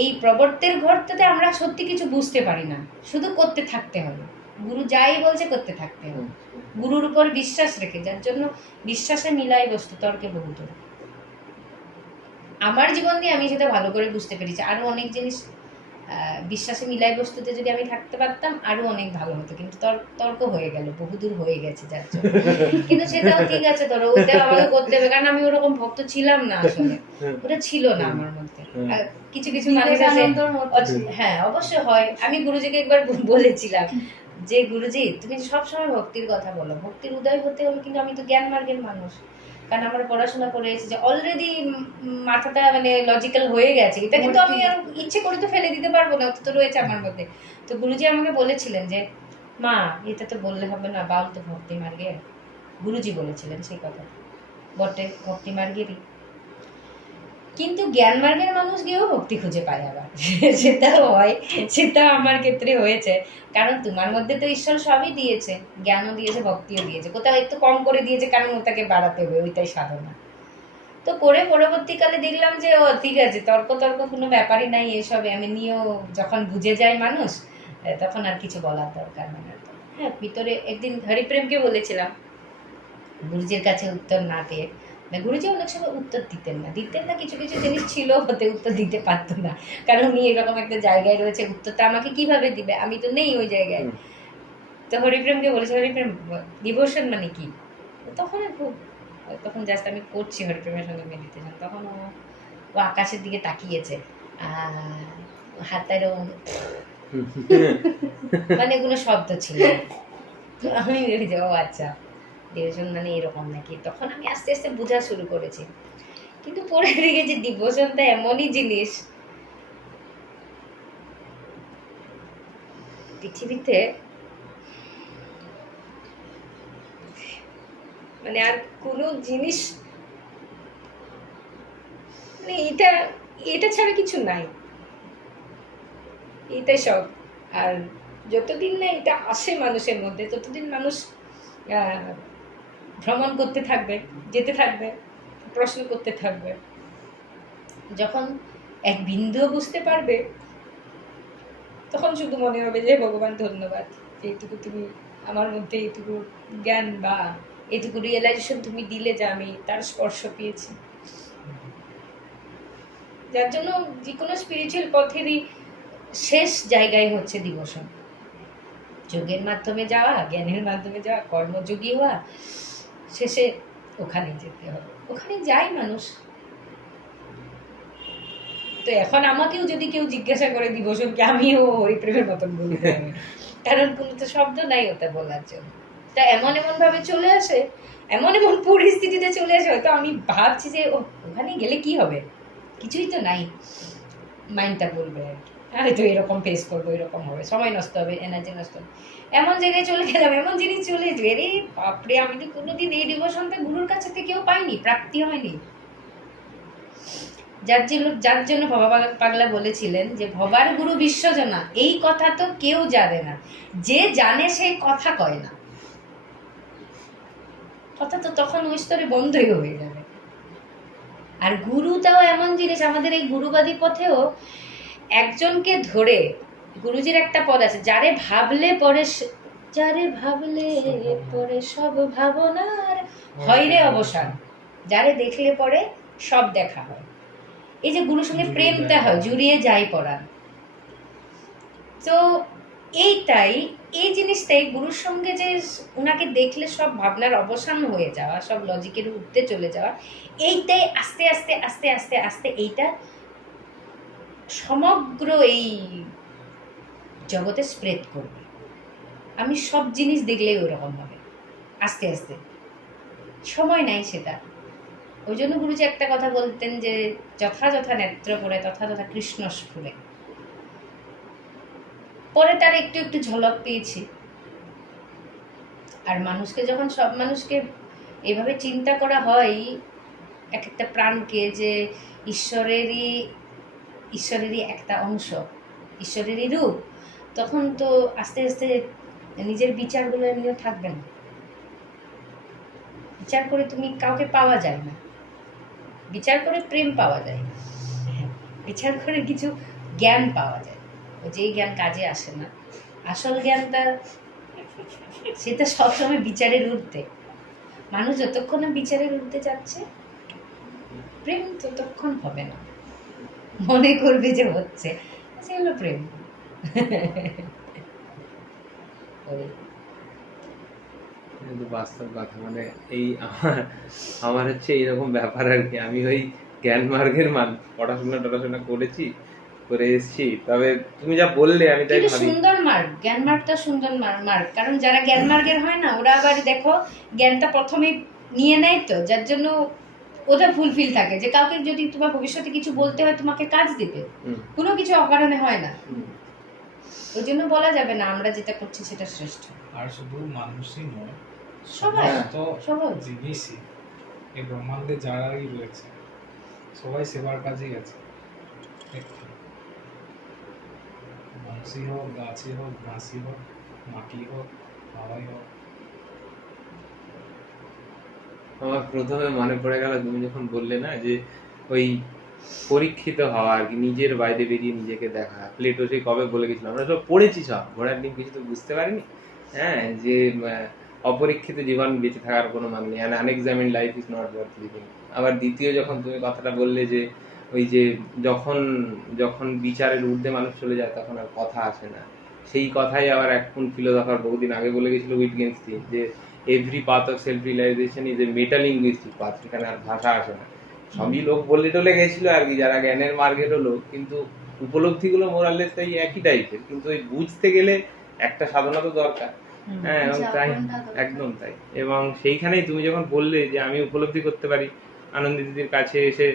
এই প্রবর্তের ঘরটাতে আমরা সত্যি কিছু বুঝতে পারি না, শুধু করতে থাকতে হবে, গুরু যাই বলছে করতে থাকতে হবে, গুরুর উপর বিশ্বাস রেখে, যার জন্য বিশ্বাসে মিলাই বস্তু তর্কে বহুদূর। আমার জীবন দিয়ে আমি সেটা ভালো করে বুঝতে পেরেছি। আরো অনেক জিনিস বিশ্বাসে মিলাই বস্তুতে যদি আমি থাকতে পারতাম আরো অনেক ভালো হতো, কিন্তু তর্ক হয়ে গেল, বহুদূর হয়ে গেছে যার জন্য। কিন্তু সেটাও ঠিক আছে, ধরো ওইটা আমাকে করতে হবে, কারণ আমি ওরকম ভক্ত ছিলাম না আসলে, ওটা ছিল না আমার মধ্যে। কিছু কিছু মানুষ আছে, হ্যাঁ অবশ্যই হয়। আমি গুরুজিকে একবার বলেছিলাম যে গুরুজি তুমি সবসময় ভক্তির কথা বলো, ভক্তির উদয় হতে হবে, কিন্তু আমি তো জ্ঞান মার্গের মানুষ, কারণ আমরা পড়াশোনা করে এসেছি, যে অলরেডি মাথাটা মানে লজিক্যাল হয়ে গেছে, এটা কিন্তু আমি আর ইচ্ছে করে তো ফেলে দিতে পারবো না, অত তো রয়েছে আমার মধ্যে। তো গুরুজি আমাকে বলেছিলেন যে মা এটা তো বললে হবে না, বাউল তো ভক্তি মার্গের, গুরুজি বলেছিলেন সেই কথা, বটে ভক্তি মার্গেরই। কিন্তু জ্ঞান মার্গের মানুষ গিয়েও ভক্তি খুঁজে পায় আবার সেটাও হয়, সেটাও আমার ক্ষেত্রে হয়েছে। কারণ তোমার মধ্যে তো ঈশ্বর সবই দিয়েছে, জ্ঞানও দিয়েছে, ভক্তিও দিয়েছে, কোথাও একটু কম করে দিয়েছে কারণ ওটাকে বাড়াতে হবে, ওইটাই সাধনা। তো করে পরবর্তীকালে দেখলাম যে ও ঠিক আছে, তর্ক তর্ক কোনো ব্যাপারই নাই এসবে, আমি নিয়েও যখন বুঝে যায় মানুষ তখন আর কিছু বলার দরকার হয় না। হ্যাঁ, ভিতরে একদিন হরিপ্রেমকে বলেছিলাম গুরুজির কাছে উত্তর না পেয়ে, না গুরুজি অনেক সময় উত্তর দিতেন না, কিছু কিছু জিনিস ছিল হতে উত্তর দিতে পারতো না, কারণ উনি এরকম একটা জায়গায় রয়েছে, উত্তরটা আমাকে কিভাবে দিবে, আমি তো নেই ওই জায়গায়। তো হরিপ্রেমকে বলেছে, হরিপ্রেম ডিভোশন মানে কি? তখন তখন জাস্ট আমি করছি হরিপ্রেমের সঙ্গে মেডিটেশন, তখন ও আকাশের দিকে তাকিয়েছে, হাতটা এরকম মানে কোনো শব্দ ছিল না। তো আমি ভেবেছি ও আচ্ছা ডিভোশন মানে এরকম নাকি। তখন আমি আস্তে আস্তে বোঝা শুরু করেছি, কিন্তু পরে দেখেছি ডিভোশনটা এমনই জিনিস পৃথিবীতে মানে আর কোনো জিনিস মানে এটা এটা ছাড়া কিছু নাই, এটাই সব। আর যতদিন না এটা আসে মানুষের মধ্যে ততদিন মানুষ ভ্রমণ করতে থাকবে, যেতে থাকবে, প্রশ্ন করতে থাকবে। যখন এক বিন্দুও বুঝতে পারবে তখন শুধু মনে হবে যে ভগবান ধন্যবাদ, এইটুকু তুমি আমার মধ্যে এইটুকু জ্ঞান বা এইটুকু রিয়েলাইজেশন তুমি দিলে যে আমি তার স্পর্শ পেয়েছি। যার জন্য যে কোনো স্পিরিচুয়াল পথেরই শেষ জায়গায় হচ্ছে ডিভোশন, যোগের মাধ্যমে যাওয়া, জ্ঞানের মাধ্যমে যাওয়া, কর্মযোগী হওয়া, শেষে ওখানে যেতে হবে, ওখানে যায় মানুষ। তো এখন আমাকেও যদি কেউ জিজ্ঞাসা করে ডিভোশনকে, আমিও হরিপ্রেমের মতন বলতে হবে, কারণ কোনো তো শব্দ নাই ওটা বলার জন্য। তা এমন এমন ভাবে চলে আসে, এমন এমন পরিস্থিতিতে চলে আসে, হয়তো আমি ভাবছি যে ওখানে গেলে কি হবে, কিছুই তো নাই, মাইন্ডটা বলবে আর কি, হয়তো এরকম ফেস করবো, এরকম হবে, সময় নষ্ট হবে, এনার্জি নষ্ট হবে, এমন জায়গায় চলে গেলাম, এমন জিনিস চলে যাবে, রে বাপরে, আমি তো কোনোদিন এই ডিভোশনটা গুরুর কাছে থেকেও পাইনি, প্রাপ্তি হয়নি। যার জন্য ভবা পাগলা বলেছিলেন যে ভবার গুরু বিশ্বজনা, এই কথা তো কেউ জানে না, যে জানে সে কথা কয় না, কথা তো তখন ওই স্তরে বন্ধই হয়ে যাবে। আর গুরুটাও এমন জিনিস, আমাদের এই গুরুবাদী পথেও একজনকে ধরে, গুরুজির একটা পদ আছে, যারে ভাবলে পরে সব ভাবনার হয় রে অবসান, যারে দেখলে পরে সব দেখা হয়। এই যে গুরুর সঙ্গে প্রেমটা হয়, জুড়িয়ে যায় পড়া, তো এইটাই, এই জিনিসটাই গুরুর সঙ্গে যে ওনাকে দেখলে সব ভাবনার অবসান হয়ে যাওয়া, সব লজিকের উঠতে চলে যাওয়া, এইটাই আস্তে আস্তে আস্তে আস্তে আস্তে এইটা সমগ্র এই জগতে স্প্রেড করবে। আমি সব জিনিস দেখলেই ওরকম হবে, আস্তে আস্তে, সময় নাই সেটা। ওই জন্য গুরুজি একটা কথা বলতেন যে যথাযথা নেত্র পড়ে তথাযথা কৃষ্ণ স্ফুরে। পরে তার একটু একটু ঝলক পেয়েছি। আর মানুষকে যখন, সব মানুষকে এভাবে চিন্তা করা হয়, এক একটা প্রাণকে যে ঈশ্বরেরই একটা অংশ, ঈশ্বরেরই রূপ, তখন তো আস্তে আস্তে নিজের বিচারগুলো এমনিও থাকবে না। বিচার করে তুমি কাউকে পাওয়া যায় না, বিচার করে প্রেম পাওয়া যায়, বিচার করে কিছু জ্ঞান পাওয়া যায়, যেই জ্ঞান কাজে আসে না। আসল জ্ঞানটা সেটা সবসময় বিচারের ঊর্ধ্বে। মানুষ যতক্ষণ না বিচারের ঊর্ধ্বে যাচ্ছে, প্রেম ততক্ষণ হবে না, মনে করবে যে হচ্ছে, সেগুলো প্রেম। কিন্তু বাস্তব কথা, মানে এই আমার হচ্ছে এইরকম ব্যাপার আর কি। আমি ওই জ্ঞান মার্গের পড়াশোনা করে এসেছি। তবে তুমি যা বললে আমি তাই কিন্তু ভাবি, সুন্দর মার্গ, জ্ঞান মার্গটা সুন্দর মার্গ, কারণ যারা জ্ঞান মার্গের হয় না, ওরা আবার দেখো জ্ঞানটা প্রথমে নিয়ে নেয়, তো যার জন্য ওটা ফুলফিল থাকে, যে কাউকে যদি তোমার ভবিষ্যতে কিছু বলতে হয় তোমাকে কাজ দিবে, কোনো কিছু অকারণে হয় না। ওই জন্য বলা যাবে না আমরা যেটা করছি সেটা শ্রেষ্ঠ। আর শুধু মানুষই নয়, সবাই তো সবাই জিনিসই এই ব্রহ্মাণ্ডে যারাই রয়েছে সবাই সেবার কাজেই আছে। মানুষই হোক, গাছই হোক, ঘাসই হোক, মাটি হোক, হাওয়াই হোক। আমার প্রথমে মনে পড়ে গেল তুমি যখন বললে না যে ওই পরীক্ষিত হওয়া আর কি, নিজের বাইরে বেরিয়ে নিজেকে দেখা। প্লেটো সে কবে বলে গেছিল, আমরা সব পড়েছি, সব ঘোড়ার ডিম, কিছু তো বুঝতে পারিনি। হ্যাঁ, যে অপরীক্ষিত জীবন বেঁচে থাকার কোনো মানে নেই, unexamined life is not worth living. আবার দ্বিতীয় যখন তুমি কথাটা বললে যে ওই যে যখন যখন বিচারের ঊর্ধ্বে মানুষ চলে যায় তখন আর কথা আসে না, সেই কথাই আবার এখন ফিলোসফার বহুদিন আগে বলে গেছিল উইটগেনস্টাইন, যে every path of self realisation is a metalinguistic path. সেখানে আর ভাষা আসে না। সবই লোক বলে টলে গেছিল আর কি, যারা জ্ঞানের মার্গেরও লোক, কিন্তু উপলব্ধিগুলো মোরালেস তাই একই টাইপের, কিন্তু ওই বুঝতে গেলে একটা সাধনা তো দরকার। হ্যাঁ, এবং তাই, যাপনটা দরকার। একদম তাই। এবং সেইখানেই তুমি যখন বললে যে আমি উপলব্ধি করতে পারি আনন্দ দিদির কাছে এসে,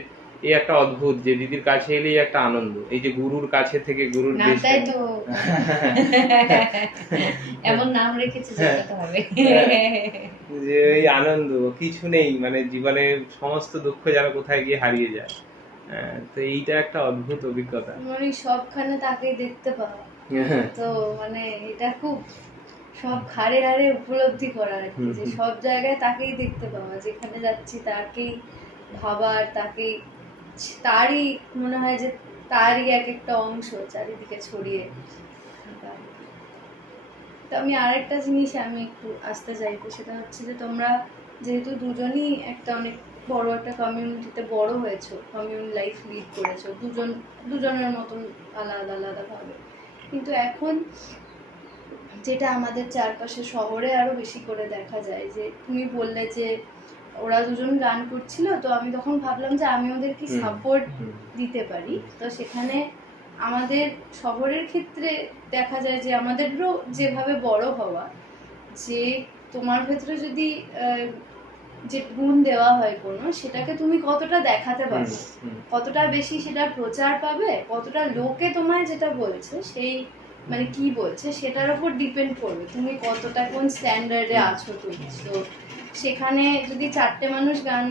এই একটা অদ্ভুত, যে দিদির কাছে এলেই একটা আনন্দ, এই যে গুরুর কাছে থেকে গুরুর বেশি। নামটাই তো এমন নাম রেখেছে যেতে হবে। যে এই আনন্দ কিছু নেই, মানে জীবনের সমস্ত দুঃখ যেন কোথায় গিয়ে হারিয়ে যায়। তো এইটা একটা অদ্ভুত অভিজ্ঞতা। মানে সবখানে তাকেই দেখতে পাওয়া, তো মানে এটা খুব সব হাড়ে হাড়ে উপলব্ধি করা আর কি, যে সব জায়গায় তাকেই দেখতে পাওয়া, যেখানে যাচ্ছি তাকেই ভাবার, তাকেই, তারই মনে হয় যে তারই এক একটা অংশ চারিদিকে ছড়িয়ে থাকা। তো আমি আরেকটা জিনিস আমি একটু আসতে চাইবো, সেটা হচ্ছে যে তোমরা যেহেতু দুজনই একটা অনেক বড় একটা কমিউনিটিতে বড় হয়েছো, কমিউন লাইফ লিড করেছো, দুজনের মতন আলাদা আলাদা ভাবে, কিন্তু এখন যেটা আমাদের চারপাশে শহরে আরো বেশি করে দেখা যায়, যে তুমি বললে যে ওরা দুজন গান করছিল, তো আমি তখন ভাবলাম যে আমি ওদেরকে সাপোর্ট দিতে পারি। তো সেখানে আমাদের শহরের ক্ষেত্রে দেখা যায় যে আমাদেরও যেভাবে বড় হওয়া, যে তোমার ভেতরে যদি যে গুণ দেওয়া হয় কোনো, সেটাকে তুমি কতটা দেখাতে পারবে, কতটা বেশি সেটার প্রচার পাবে, কতটা লোকে তোমায় যেটা বলছে সেই মানে কি বলছে সেটার উপর ডিপেন্ড করবে তুমি কতটা কোন স্ট্যান্ডার্ডে আছো তুমি। তো সেখানে যদি 4টে মানুষ গান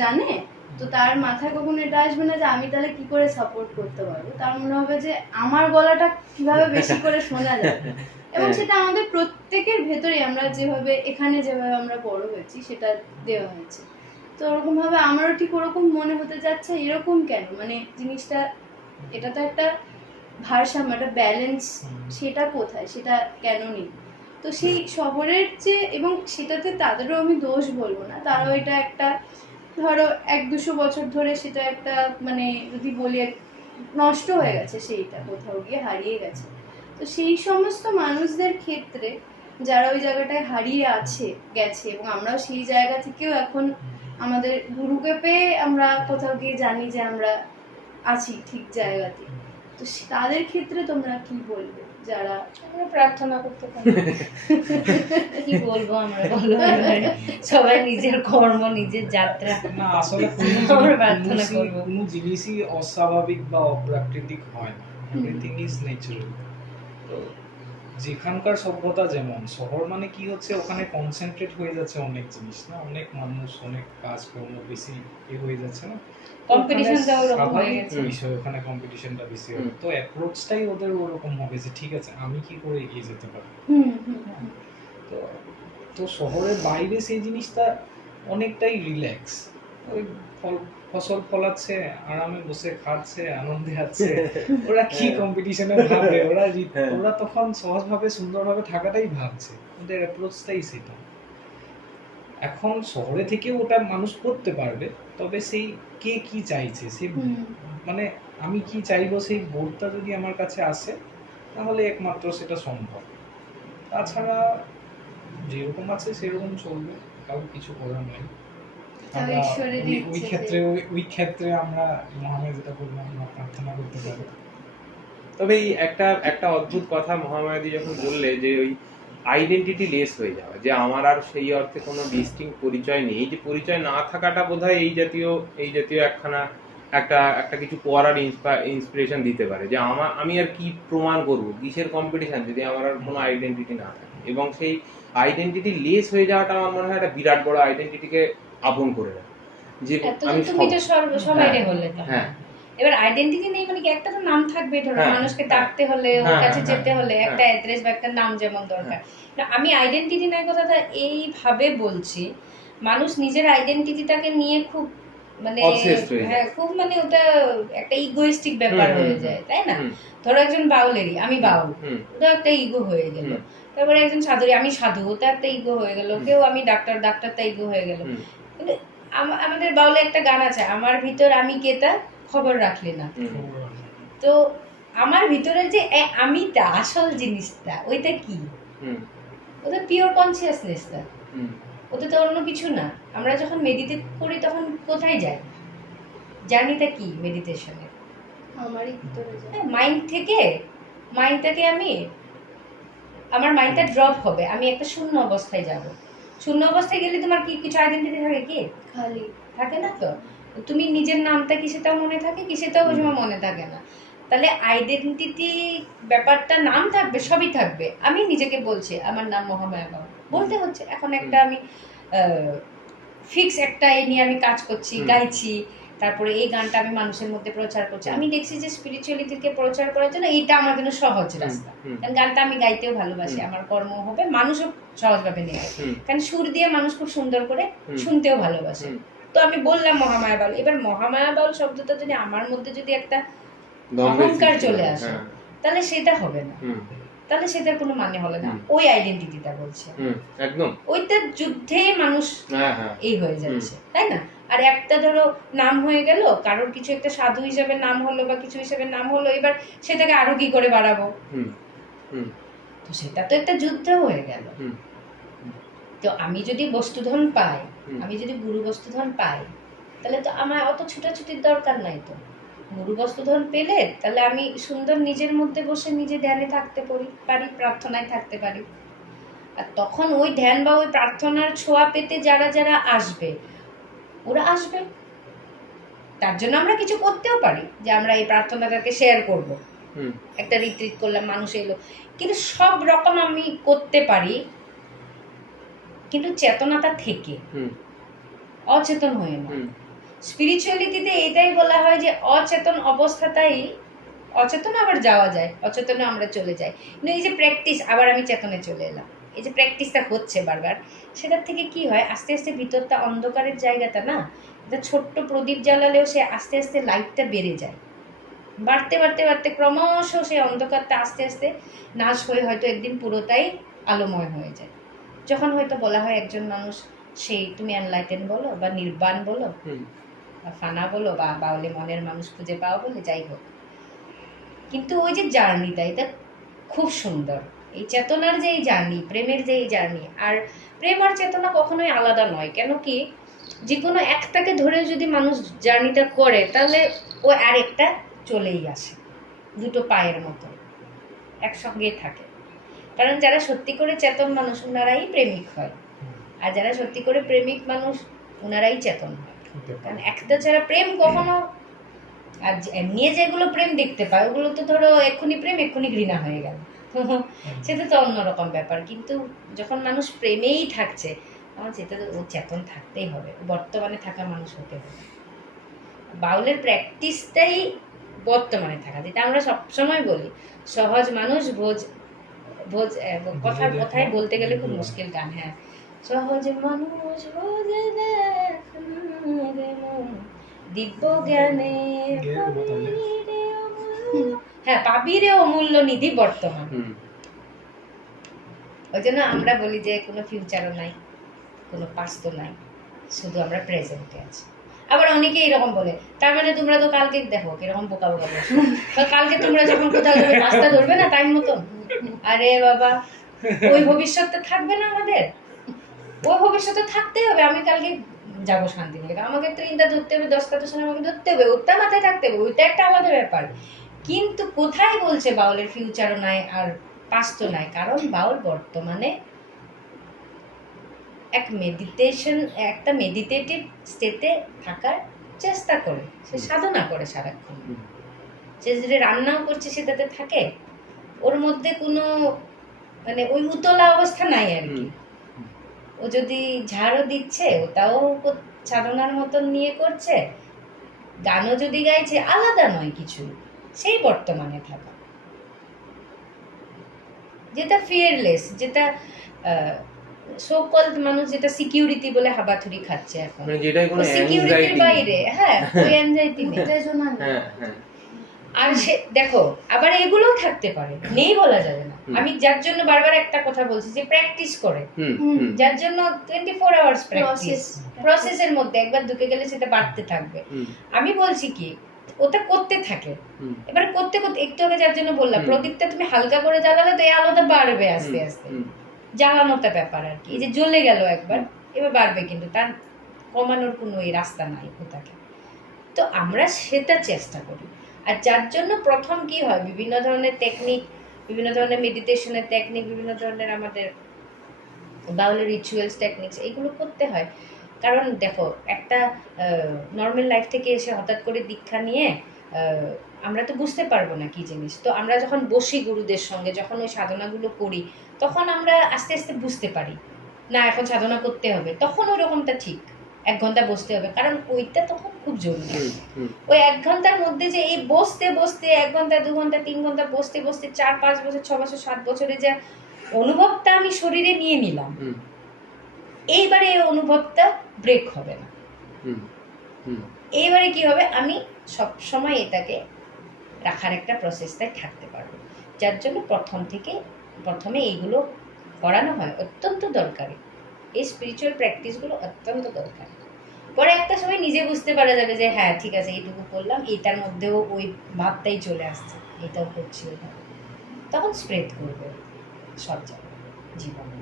জানে, তো তার মাথায় কখনো এটা আসবে না যে আমি তাহলে কি করে সাপোর্ট করতে পারবো, তার মনে হবে যে আমার গলাটা কিভাবে বেশি করে শোনা যাবে। এবং সেটা আমাদের প্রত্যেকের ভেতরে, আমরা যেভাবে এখানে যেভাবে আমরা বড় হয়েছি সেটা দেওয়া হয়েছে। তো ওরকম ভাবে আমারও ঠিক ওরকম মনে হতে যাচ্ছে, এরকম কেন, মানে জিনিসটা, এটা তো একটা ভারসাম্য, একটা ব্যালেন্স, সেটা কোথায়, সেটা কেন নেই। তো সেই শহরের যে, এবং সেটাতে তাদেরও আমি দোষ বলবো না, তারাও এটা একটা ধরো 100-200 বছর ধরে সেটা একটা মানে যদি বলি নষ্ট হয়ে গেছে, সেইটা কোথাও গিয়ে হারিয়ে গেছে। তো সেই সমস্ত মানুষদের ক্ষেত্রে যারা ওই জায়গাটায় হারিয়ে গেছে, এবং আমরাও সেই জায়গা থেকেও এখন আমাদের গুরুকে পেয়ে আমরা কোথাও গিয়ে জানি যে আমরা আছি ঠিক জায়গাতে, তো তাদের ক্ষেত্রে তোমরা কি বলবে, যারা আমরা প্রার্থনা করতে পারি। কি বলবো আমরা, বলো, সবাই নিজের কর্ম, নিজের যাত্রা। না, আসলে আমরা প্রার্থনা করবো। কোনো জিনিসই অস্বাভাবিক বা অপ্রাকৃতিক হয় না, এভরিথিং ইজ ন্যাচারাল। তো যেখানকার সভ্যতা, যেমন শহর মানে কি হচ্ছে, ওখানে কনসেন্ট্রেট হয়ে যাচ্ছে অনেক জিনিস, না অনেক মানুষ, অনেক কাজকর্ম বেশি হয়ে যাচ্ছে না, কম্পিটিশনটা ওরকম হয়ে গেছে। বিষয় ওখানে কম্পিটিশনটা বেশি হবে, তো অ্যাপ্রোচটাই ওদের ওরকম হবে যে ঠিক আছে আমি কি করে এগিয়ে যেতে পারি। তো তো শহরের বাইরে সেই জিনিসটা অনেকটাই রিল্যাক্স, ওই ফসল ফলাচ্ছে, আরামে বসে খাচ্ছে, আনন্দে আছে, ওরা কি কম্পিটিশনে ভাববে, ওরা তখন সহজভাবে সুন্দরভাবে থাকাটাই ভাবছে, ওদের অ্যাপ্রোচটাই সেটা। এখন শহরে থেকে ওটা মানুষ করতে পারবে, তবে সেই কে কি চাইছে, সে মানে আমি কি চাইবো সেই বোধটা যদি আমার কাছে আসে, তাহলে একমাত্র সেটা সম্ভব। তাছাড়া যেরকম আছে সেরকম চলবে, কাউ কিছু করার নাই। ওই ক্ষেত্রে আমরা মহামায়া যেটা বললাম, আমরা প্রার্থনা করতে পারি। তবে এই একটা অদ্ভুত কথা মহামায়াদি যখন বললে যে ওই আইডেন্টিটি লেস হয়ে যাওয়া, যে আমার আর সেই অর্থে কোনো ডিস্টিংক্ট পরিচয় নেই, এই যে পরিচয় না থাকাটা বোধহয় এই জাতীয় একটা কিছু করার ইন্সপিরেশন দিতে পারে, যে আমি আর কি প্রমাণ করব, কিসের কম্পিটিশন, যদি আমার আর কোনো আইডেন্টিটি না থাকে। এবং সেই আইডেন্টিটি লেস হয়ে যাওয়াটা আমার মনে হয় একটা বিরাট বড় আইডেন্টিটিকে আপন করে নেয়। যে এত আমি তুমি তো সবাইরে হ্যাঁ, হলে তো হ্যাঁ এবার আইডেন্টিটি নেই মানে কি, একটা তো নাম থাকবে, ধরো হ্যাঁ, মানুষকে হ্যাঁ, ডাকতে হলে ওর হ্যাঁ, কাছে হ্যাঁ, যেতে হলে হ্যাঁ, একটা অ্যাড্রেস বা একটা নাম যেমন দরকার। না, আমি আইডেন্টিটি নাই কথাটা এইভাবে বলছি, মানুষ নিজের আইডেন্টিটিটাকে নিয়ে খুব মানে Obsessed হয়ে যায়। হ্যাঁ খুব মানে ওটা একটা ইগোইস্টিক ব্যাপার হয়ে যায়, তাই না? হুম, ধরো একজন বাউলেরই, আমি বাউল, হুম, ওটা একটা ইগো হয়ে গেল। হুম, তারপরে একজন সাধুরই, আমি সাধু, ওটা একটা ইগো হয়ে গেল। হুম। কেউ আমি ডাক্তার, ডাক্তারটা ইগো হয়ে গেল। হুম, কিন্তু আমাদের বাউলে একটা গান আছে, আমার ভিতর আমি কেতা খবর রাখলি না। হুম, তো আমার ভিতরে যে আমিটা, আসল জিনিসটা, ওইটা কি? হুম, ওটা পিওর কনসিয়াসনেসটা, হুম, ওটা তো অন্য কিছু না। আমরা যখন মেডিটেট করি তখন কোথায় যাই? জার্নিটা কি মেডিটেশনের? আমারই ভিতরে যায়। মাইন্ডটাকে আমি, আমার মাইন্ডটা ড্রপ হবে, আমি একটা শূন্য অবস্থায় যাব। শূন্য অবস্থায় গেলে তোমার কি কিছু আইডেন্টিটি থাকে কি? খালি থাকে না তো। তুমি নিজের নামটা কি সেটাও মনে থাকে কি? সেটাও ওই সময় মনে থাকে না। তাহলে আইডেন্টিটি ব্যাপারটা, নাম থাকবে, সবই থাকবে। আমি নিজেকে বলছি আমার নাম মহামায়া বাবা, বলতে হচ্ছে। এখন একটা আমি ফিক্স একটা এই নিয়ে আমি কাজ করছি, গাইছি, তারপরে এই গানটা আমি মানুষের মধ্যে প্রচার করছি। আমি দেখছি যে স্পিরিচুয়ালিটিকে প্রচার করার জন্য এইটা আমার জন্য সহজ রাস্তা। কারণ গানটা আমি গাইতেও ভালোবাসি, আমার কর্ম হবে, মানুষও সহজভাবে নেবে। কারণ সুর দিয়ে মানুষ খুব সুন্দর করে শুনতেও ভালোবাসে। তো আমি বললাম মহামায়া বাউল। এবার মহামায়া বাউল শব্দটা যদি আমার মধ্যে যদি একটা অহংকার চলে আসে, তাহলে সেটা হবে না, তাহলে সেটার কোনো মানে হলো না। ওই আইডেন্টিটিটা বলছে, একদম ওইটা যুদ্ধে মানুষ এই হয়ে যাচ্ছে, তাই না? আর একটা ধরো নাম হয়ে গেল, কারোর কিছু একটা সাধু হিসেবে নাম হলো বা কিছু হিসেবে নাম হলো, এবার সেটাকে আরো কি করে বাড়াবো? তো সেটা তো একটা যুদ্ধ হয়ে গেল। তো আমি যদি বস্তুধন পাই, আমি যদি গুরু বস্তুধন পাই, তাহলে তো আমার অত ছুটাছুটির দরকার নাই। তো গুরু বস্তুধন পেলে তাহলে আমি সুন্দর নিজের মধ্যে বসে নিজে ধ্যানে থাকতে পারি, প্রার্থনায় থাকতে পারি। আর তখন ওই ধ্যান বা ওই প্রার্থনার ছোঁয়া পেতে যারা যারা আসবে, ওরা আসবে। তার জন্য আমরা কিছু করতেও পারি, যে আমরা এই প্রার্থনাটাকে শেয়ার করব, একটা রিট্রিট করলাম, মানুষ এলো। কিন্তু সব রকম আমি করতে পারি, কিন্তু চেতনাটা থেকে, অচেতন হয়ে না। স্পিরিচুয়ালিটিতে এটাই বলা হয় যে অচেতন অবস্থাটাই, অচেতন আবার যাওয়া যায়, অচেতনে আমরা চলে যাই। কিন্তু এই যে প্র্যাকটিস, আবার আমি চেতনে চলে এলাম, এই যে প্র্যাকটিসটা হচ্ছে বারবার, সেটার থেকে কি হয়, আস্তে আস্তে ভিতরটা, অন্ধকারের জায়গাটা না, এটা ছোট্ট প্রদীপ জ্বালালেও সে আস্তে আস্তে লাইটটা বেড়ে যায়, বাড়তে বাড়তে বাড়তে ক্রমশ সেই অন্ধকারটা আস্তে আস্তে নাশ হয়ে হয়তো একদিন পুরোটাই আলোময় হয়ে যায়। যখন হয়তো বলা হয় একজন মানুষ, সেই তুমি এনলাইটেন বলো বা নির্বাণ বলো বা ফানা বলো বা বাউলে মনের মানুষ খুঁজে পাও বলে, যাই হোক, কিন্তু ওই যে জার্নিটা, এটা খুব সুন্দর। এই চেতনার যে এই জার্নি, প্রেমের যে এই জার্নি, আর প্রেম আর চেতনা কখনোই আলাদা নয়। কেন কি, যে কোনো একটাকে ধরে যদি মানুষ জার্নিটা করে, তাহলে ও আরেকটা চলেই আসে, দুটো পায়ের মতো একসঙ্গেই থাকে। কারণ যারা সত্যি করে চেতন মানুষ, ওনারাই প্রেমিক হয়, আর যারা সত্যি করে প্রেমিক মানুষ, ওনারাই চেতন হয়। কারণ একটা ছাড়া প্রেম কখনো, আর এমনি যেগুলো প্রেম দেখতে পায়, ওগুলো তো ধরো এক্ষুনি প্রেম, এক্ষুনি ঘৃণা হয়ে গেল, সেটা তো অন্যরকম ব্যাপার। কিন্তু যখন মানুষ প্রেমেই থাকছে, আমার সেটা তো ও চেতন থাকতেই হবে, বর্তমানে থাকা মানুষ হতে হবে। বাউলের প্র্যাকটিসটাই বর্তমানে থাকা, যেটা আমরা সবসময় বলি, সহজ মানুষ ভোজ ভোজ কথায় বলতে গেলে খুব মুশকিল গান। হ্যাঁ, সহজ মানুষ ভোজে দিব্য জ্ঞানে, হ্যাঁ পাবি রে অমূল্য নিধি বর্তমান। ওই জন্য আমরা বলি যে কোনো ফিউচারও নাই, কোনো পাস্ট নাই, শুধু আমরা প্রেজেন্টে আছি। আবার অনেকে এরকম বলে, তার মানে তোমরা তো কালকে দেখো কিরকম বোকা বোকা বসে, কালকে তোমরা যখন কোথাও যাবে রাস্তা ধরবে না টাইম মতো? আরে বাবা, ওই ভবিষ্যৎটা থাকবে না আমাদের? ওই ভবিষ্যতে থাকতে হবে। আমি কালকে যাবো শান্তিনিকেতন, আমাকে ট্রেনটা ধরতে হবে 10টার সময়, আমাকে ধরতে হবে, ওটা মাথায় থাকতে হবে, ওইটা একটা আলাদা ব্যাপার। কিন্তু কোথায় বলছে বাউলের ফিউচারও নাই আর পাস্টও নাই? কারণ বাউল বর্তমানে এক একটা মেডিটেটিভ স্টেটে থাকার চেষ্টা করে, সে সাধনা করে সারাক্ষণ। সে যদি রান্নাও করছে সেটাতে থাকে, ওর মধ্যে কোনো মানে ওই উতলা অবস্থা নাই আর কি। ও যদি ঝাড়ও দিচ্ছে, ওটাও সাধনার মতন নিয়ে করছে, গানও যদি গাইছে, আলাদা নয় কিছু, সেই বর্তমানে থাকা, যেটা ফিয়ারলেস, যেটা সো কল্ড মানুষ যেটা সিকিউরিটি বলে হাবাথুরি খাচ্ছে এখন, মানে যেটাই কোনো সিকিউরিটির অ্যাংজাইটি বাইরে, হ্যাঁ ওই অ্যাংজাইটি নেই। উত্তেজনা নেই। হ্যাঁ হ্যাঁ আর সে দেখো আবার এগুলোও থাকতে পারে, নেই বলা যাবে না। আমি যার জন্য বারবার একটা কথা বলছি যে প্র্যাকটিস করে, যার জন্য 24 আওয়ার্স প্র্যাকটিস, প্রসেসের মধ্যে একবার ঢুকে গেলে সেটা বাড়তে থাকবে। আমি বলছি কি ওটা করতে থাকে, এবার করতে করতে একটু আগে যার জন্য বললাম প্রদীপটা তুমি হালকা করে জ্বালালে তো এই আলোটা বাড়বে আস্তে আস্তে, জ্বালানোটা ব্যাপার আর কি। এই যে জ্বলে গেল একবার, এবার বাড়বে, কিন্তু তার কমানোর কোনো এই রাস্তা নাই ওটাকে। তো আমরা সেটা চেষ্টা করি। আর যার জন্য প্রথম কি হয়, বিভিন্ন ধরনের টেকনিক, বিভিন্ন ধরনের মেডিটেশনের টেকনিক, বিভিন্ন ধরনের আমাদের বাউলের রিচুয়ালস টেকনিক্স, এইগুলো করতে হয়। কারণ দেখো একটা নর্মাল লাইফ থেকে এসে হঠাৎ করে দীক্ষা নিয়ে আমরা তো বুঝতে পারবো না কি জিনিস। তো আমরা যখন বসি গুরুদের সঙ্গে, যখন ওই সাধনাগুলো করি, তখন আমরা আস্তে আস্তে বুঝতে পারি না এখন সাধনা করতে হবে, তখন ওই রকমটা ঠিক 1 ঘন্টা বসতে হবে, কারণ ওইটা তখন খুব জরুরি। ওই 1 ঘন্টার মধ্যে যে এই বসতে বসতে 1 ঘন্টা 2 ঘন্টা 3 ঘন্টা বসতে বসতে 4-5 বছর 6 বছর 7 বছরে যে অনুভবটা আমি শরীরে নিয়ে নিলাম, এইবারে এই অনুভবটা ব্রেক হবে না। এইবারে কি হবে, আমি সব সময় এটাকে রাখার একটা প্রসেসটাই থাকতে পারবো। যার জন্য প্রথমে এইগুলো করানো হয়, অত্যন্ত দরকারি। এই স্পিরিচুয়াল প্র্যাকটিসগুলো অত্যন্ত দরকারি। পরে একটা সময় নিজে বুঝতে পারা যাবে যে হ্যাঁ ঠিক আছে, এইটুকু করলাম, এইটার মধ্যেও ওই ভাবটাই চলে আসছে, এটাও করছি, ওটা, তখন স্প্রেড করবে সব জায়গায় জীবনে।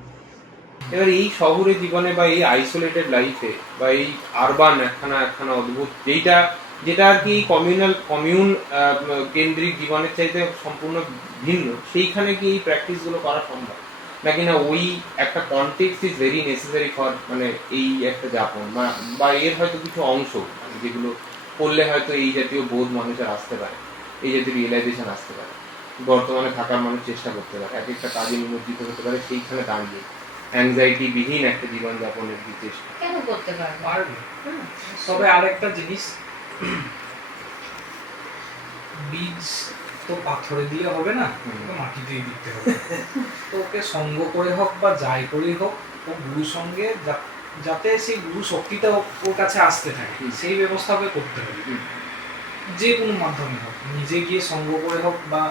এবার এই শহরের জীবনে বা এই আইসোলেটেড লাইফে বা এই আরবান একখানা অদ্ভুত যেটা আর কি কমিউন কেন্দ্রিক জীবনের চাইতে সম্পূর্ণ ভিন্ন, সেইখানে কি এই প্র্যাকটিসগুলো করা সম্ভব নাকি না ওই একটা context is very necessary for মানে এই একটা যাপন বা এর হয়তো কিছু অংশ মানে যেগুলো করলে হয়তো এই জাতীয় বোধ মানুষের আসতে পারে, এই জাতীয় রিয়েলাইজেশন আসতে পারে, বর্তমানে থাকার মানুষ চেষ্টা করতে পারে, এক একটা কাজে নিমজ্জিত হতে পারে, সেইখানে দাঁড়িয়ে অ্যাংজাইটি বিহীন একটা জীবনযাপনের কি চেষ্টা কেন করতে পারবে? তবে আরেকটা জিনিস, বীজ তো পাথরে দিয়ে হবে না, তো মাটিতেই দিতে হবে। তো ওকে সঙ্গ করে হোক বা যাই করেই হোক, ও গুরুর সঙ্গে যাতে সেই গুরু শক্তিটা ওর কাছে আসতে থাকে, সেই ব্যবস্থা ওকে করতে হবে। যে কোনো মাধ্যমে হোক, নিজে গিয়ে সঙ্গ করে হোক বা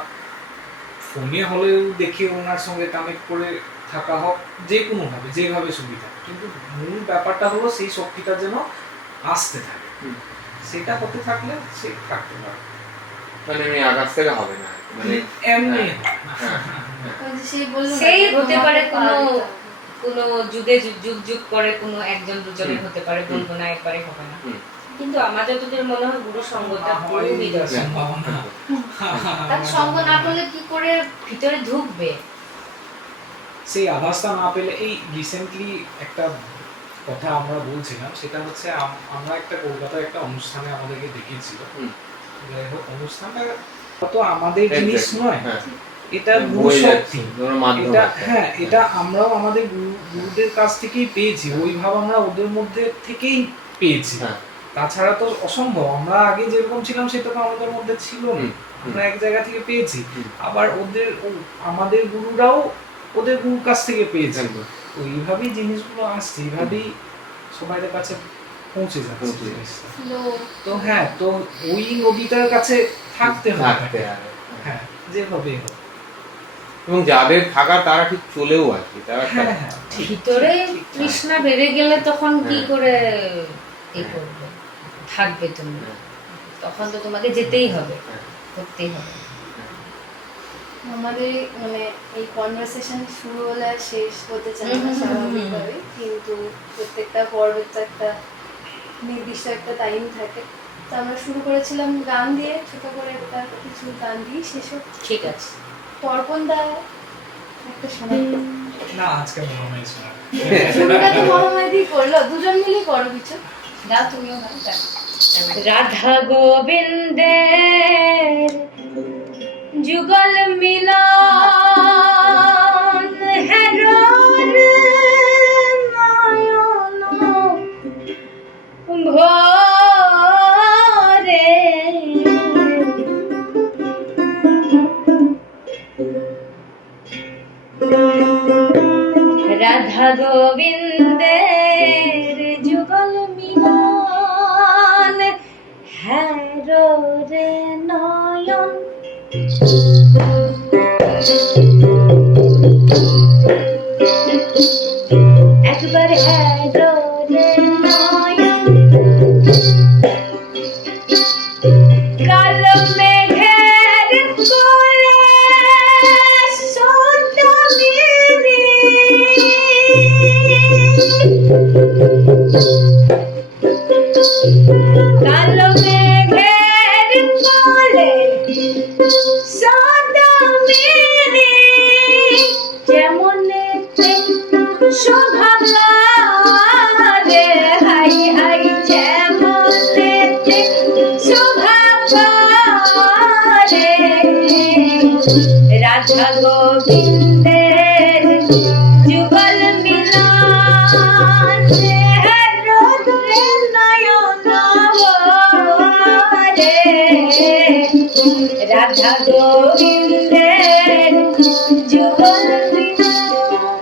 ফোনে হলেও দেখে ওনার সঙ্গে কানেক্ট করে থাকা হোক, যে কোনোভাবে যেভাবে সুবিধা, কিন্তু মূল ব্যাপারটা হলো সেই শক্তিটা যেন আসতে থাকে। সেটা করতে থাকলে সে থাকতে পারে, মানে আকাশ থেকে হবে না, মানে এমনি সেই হতে পারে কোনো যুগে যুগ করে কোনো একজন দুজনের হতে পারে, বলবো না একবারে হবে না, কিন্তু আমার যতদূর মনে হয় গুরু সঙ্গটা খুবই দরকার। তার সঙ্গ না করলে কি করে ভিতরে ঢুকবে? সেই আভাসটা না পেলে, এই রিসেন্টলি একটা কথা আমরা বলছিলাম, সেটা হচ্ছে আমরা একটা কলকাতার একটা অনুষ্ঠানে আমাদেরকে ডেকেছিল। যাই হোক, অনুষ্ঠানটা তো আমাদের জিনিস নয়, এটা গুরু শক্তি, এটা হ্যাঁ, এটা আমরাও আমাদের গুরুদের কাছ থেকেই পেয়েছি, ওই ভাব আমরা ওদের মধ্যে থেকেই পেয়েছি। তাছাড়া তো অসম্ভব, আমরা আগে যেরকম ছিলাম সেটা তো আমাদের মধ্যে ছিল না, আমরা এক জায়গা থেকে পেয়েছি। আবার আমাদের গুরুরাও ওদের গুরুর কাছ থেকে পেয়েছে, ওইভাবেই জিনিসগুলো আসছে, এইভাবেই সবাইদের কাছে পৌঁছে যাচ্ছে। তো হ্যাঁ, তো ওই নদীটার কাছে থাকতে হবে, হ্যাঁ, যেভাবে হোক। এবং যাদের থাকার তারা ঠিক চলেও আসে, তারা ভিতরে তৃষ্ণা বেড়ে গেলে তখন কি করে এই করবে, থাকবে তুমি, তখন তো তোমাকে যেতেই হবে, করতেই হবে। আমাদের মানে এই কনভারসেশন শুরু হলে আর শেষ হতে চায় না স্বাভাবিকভাবে, কিন্তু প্রত্যেকটা পর্বের তো একটা নির্দিষ্ট একটা টাইম থাকে। তো আমরা শুরু করেছিলাম গান দিয়ে, ছোট করে একটা কিছু গান দিয়ে শেষ হোক। ঠিক আছে, তর্পণ দা একটা শোনা না, আজকে মহামায়া শোনা, শুরুটা তো মহামায়াদি করলো, দুজন মিলেই করো কিছু গাও, তুমিও গাও। রাধা গোবিন্দের যুগল মিলন হেরোর নয়ন রাধা গোবিন্দের যুগল মিলন, হ্যারো রে নয়ন। একবার হ্যারো রে নয়ন, কালো মেঘের কোলে সন্ধ্যা কালো মেঘের কোলে সন্ধ্যা যেমন শোভা করে, হাই হাই যেমন শোভা করে, রাধা গোবিন্দের যুগল মিলন, হ্যারো রে নয়ন রে। রাধা গোবিন্দের যুগল মিলন,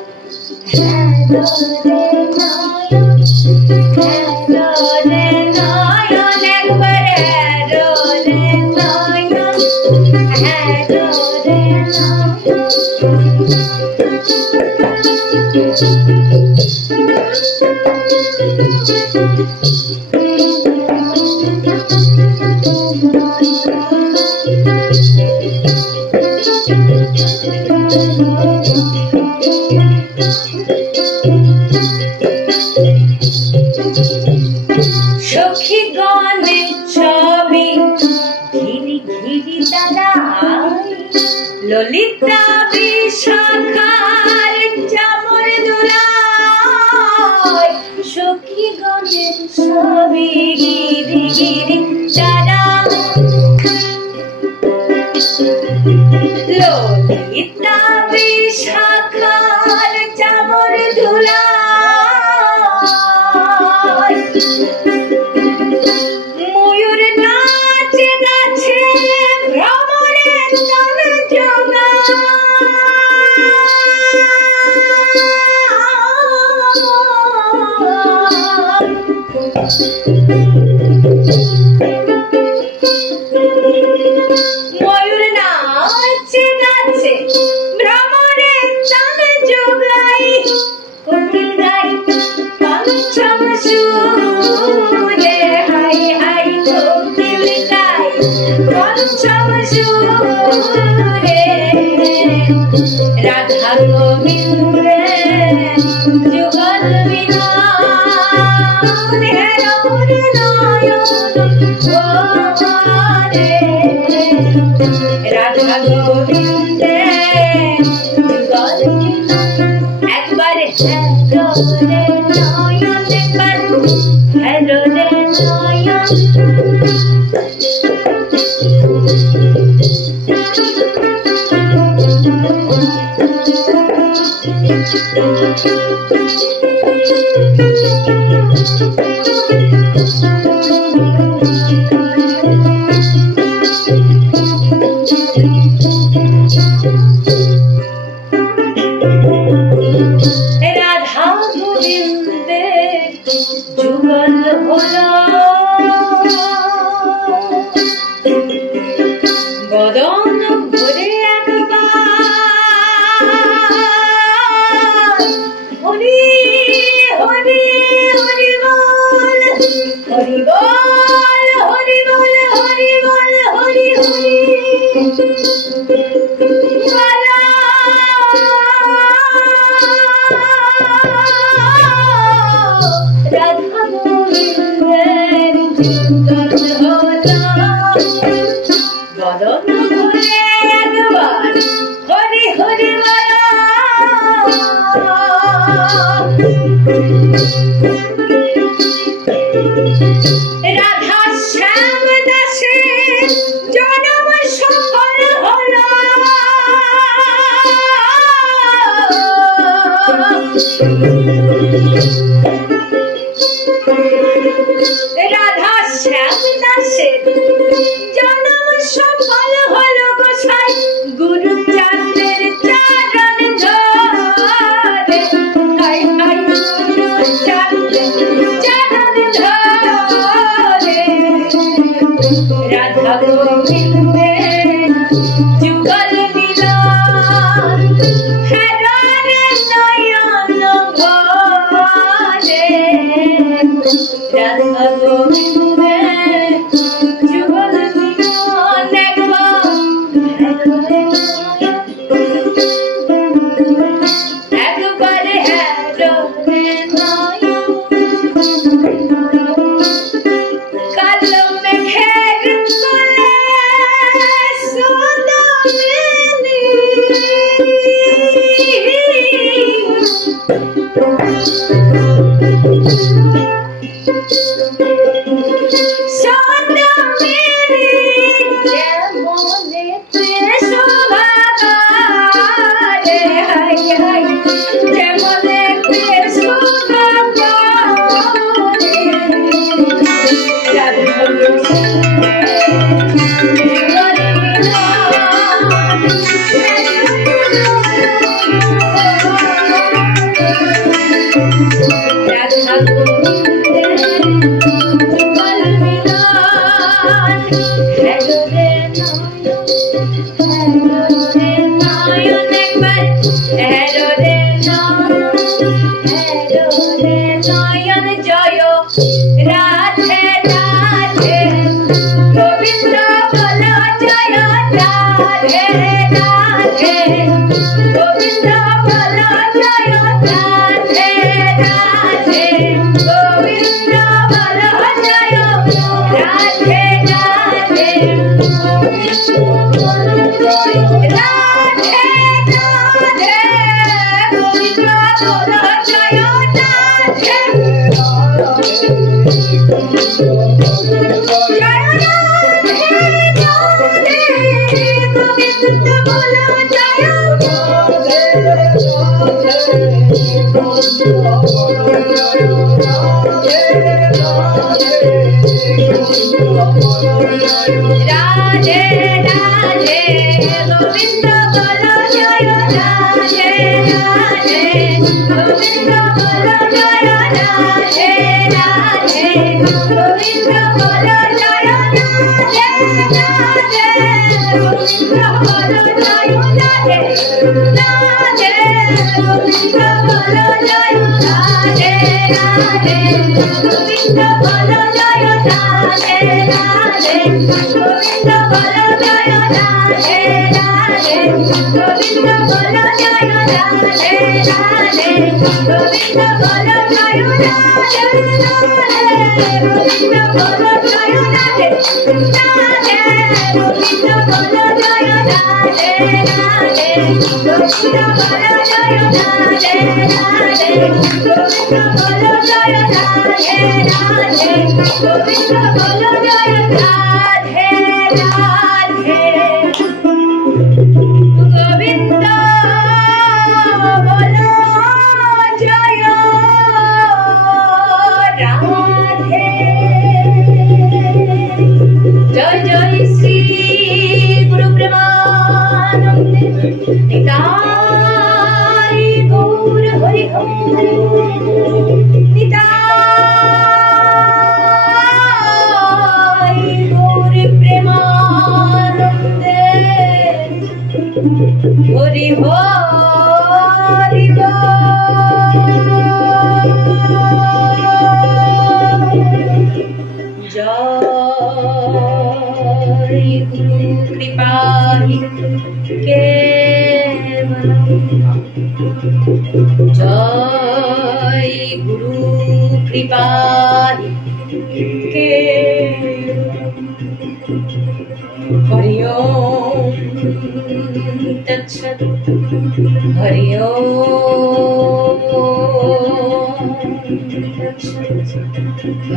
হ্যারো রে নয়ন, হ্যারো রে নয়ন। একবার হ্যারো রে নয়ন, হ্যারো রে নয়ন। সখী গণে ছবি ঘিরি ঘিরি দাঁড়ায়, ললিতা বিশাখার চামর দোলায়। সখী গণে ছবি ঘিরি ঘিরি দাঁড়ায়, ললিতা বিশাখার চামর দোলায়। ময়ূর নাচে নাচে ভ্রমরে তন জোগায়, ময়ূর নাচে নাচে ভ্রমরে তন জোগায়। কোকিল গাই পঞ্চম সুরে, হাই হাই কোকিল গাই পঞ্চম সুরে, রাধা গোবিন্দের যুগল মিলন, হ্যারো রে নয়ন রে। রাধা গোবিন্দের যুগল মিলন, একবার হ্যারো রে নয়ন, একবার হ্যারো রে নয়ন। রাধা গোবিন্দের যুগল হলো, বদন ভরে একবার হরি হরি হরি বল, হরি বল হরি বল, হরি বল হরি হরি বলা। রাধা গোবিন্দের যুগল হলো, বদন ভরে একবার হরি হরি বলা। রাধা শ্যাম দাসের জনম সফল হলো, রাধা শ্যাম দাসের জনম সফল হলো গোসাই, গুরু চাঁদের চরণ ধরে, হাই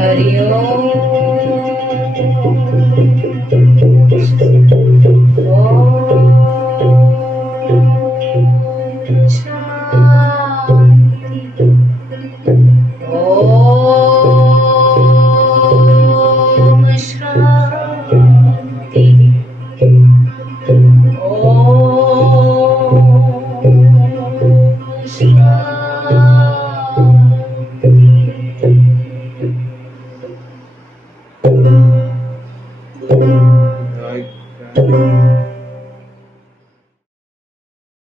हरि ओम।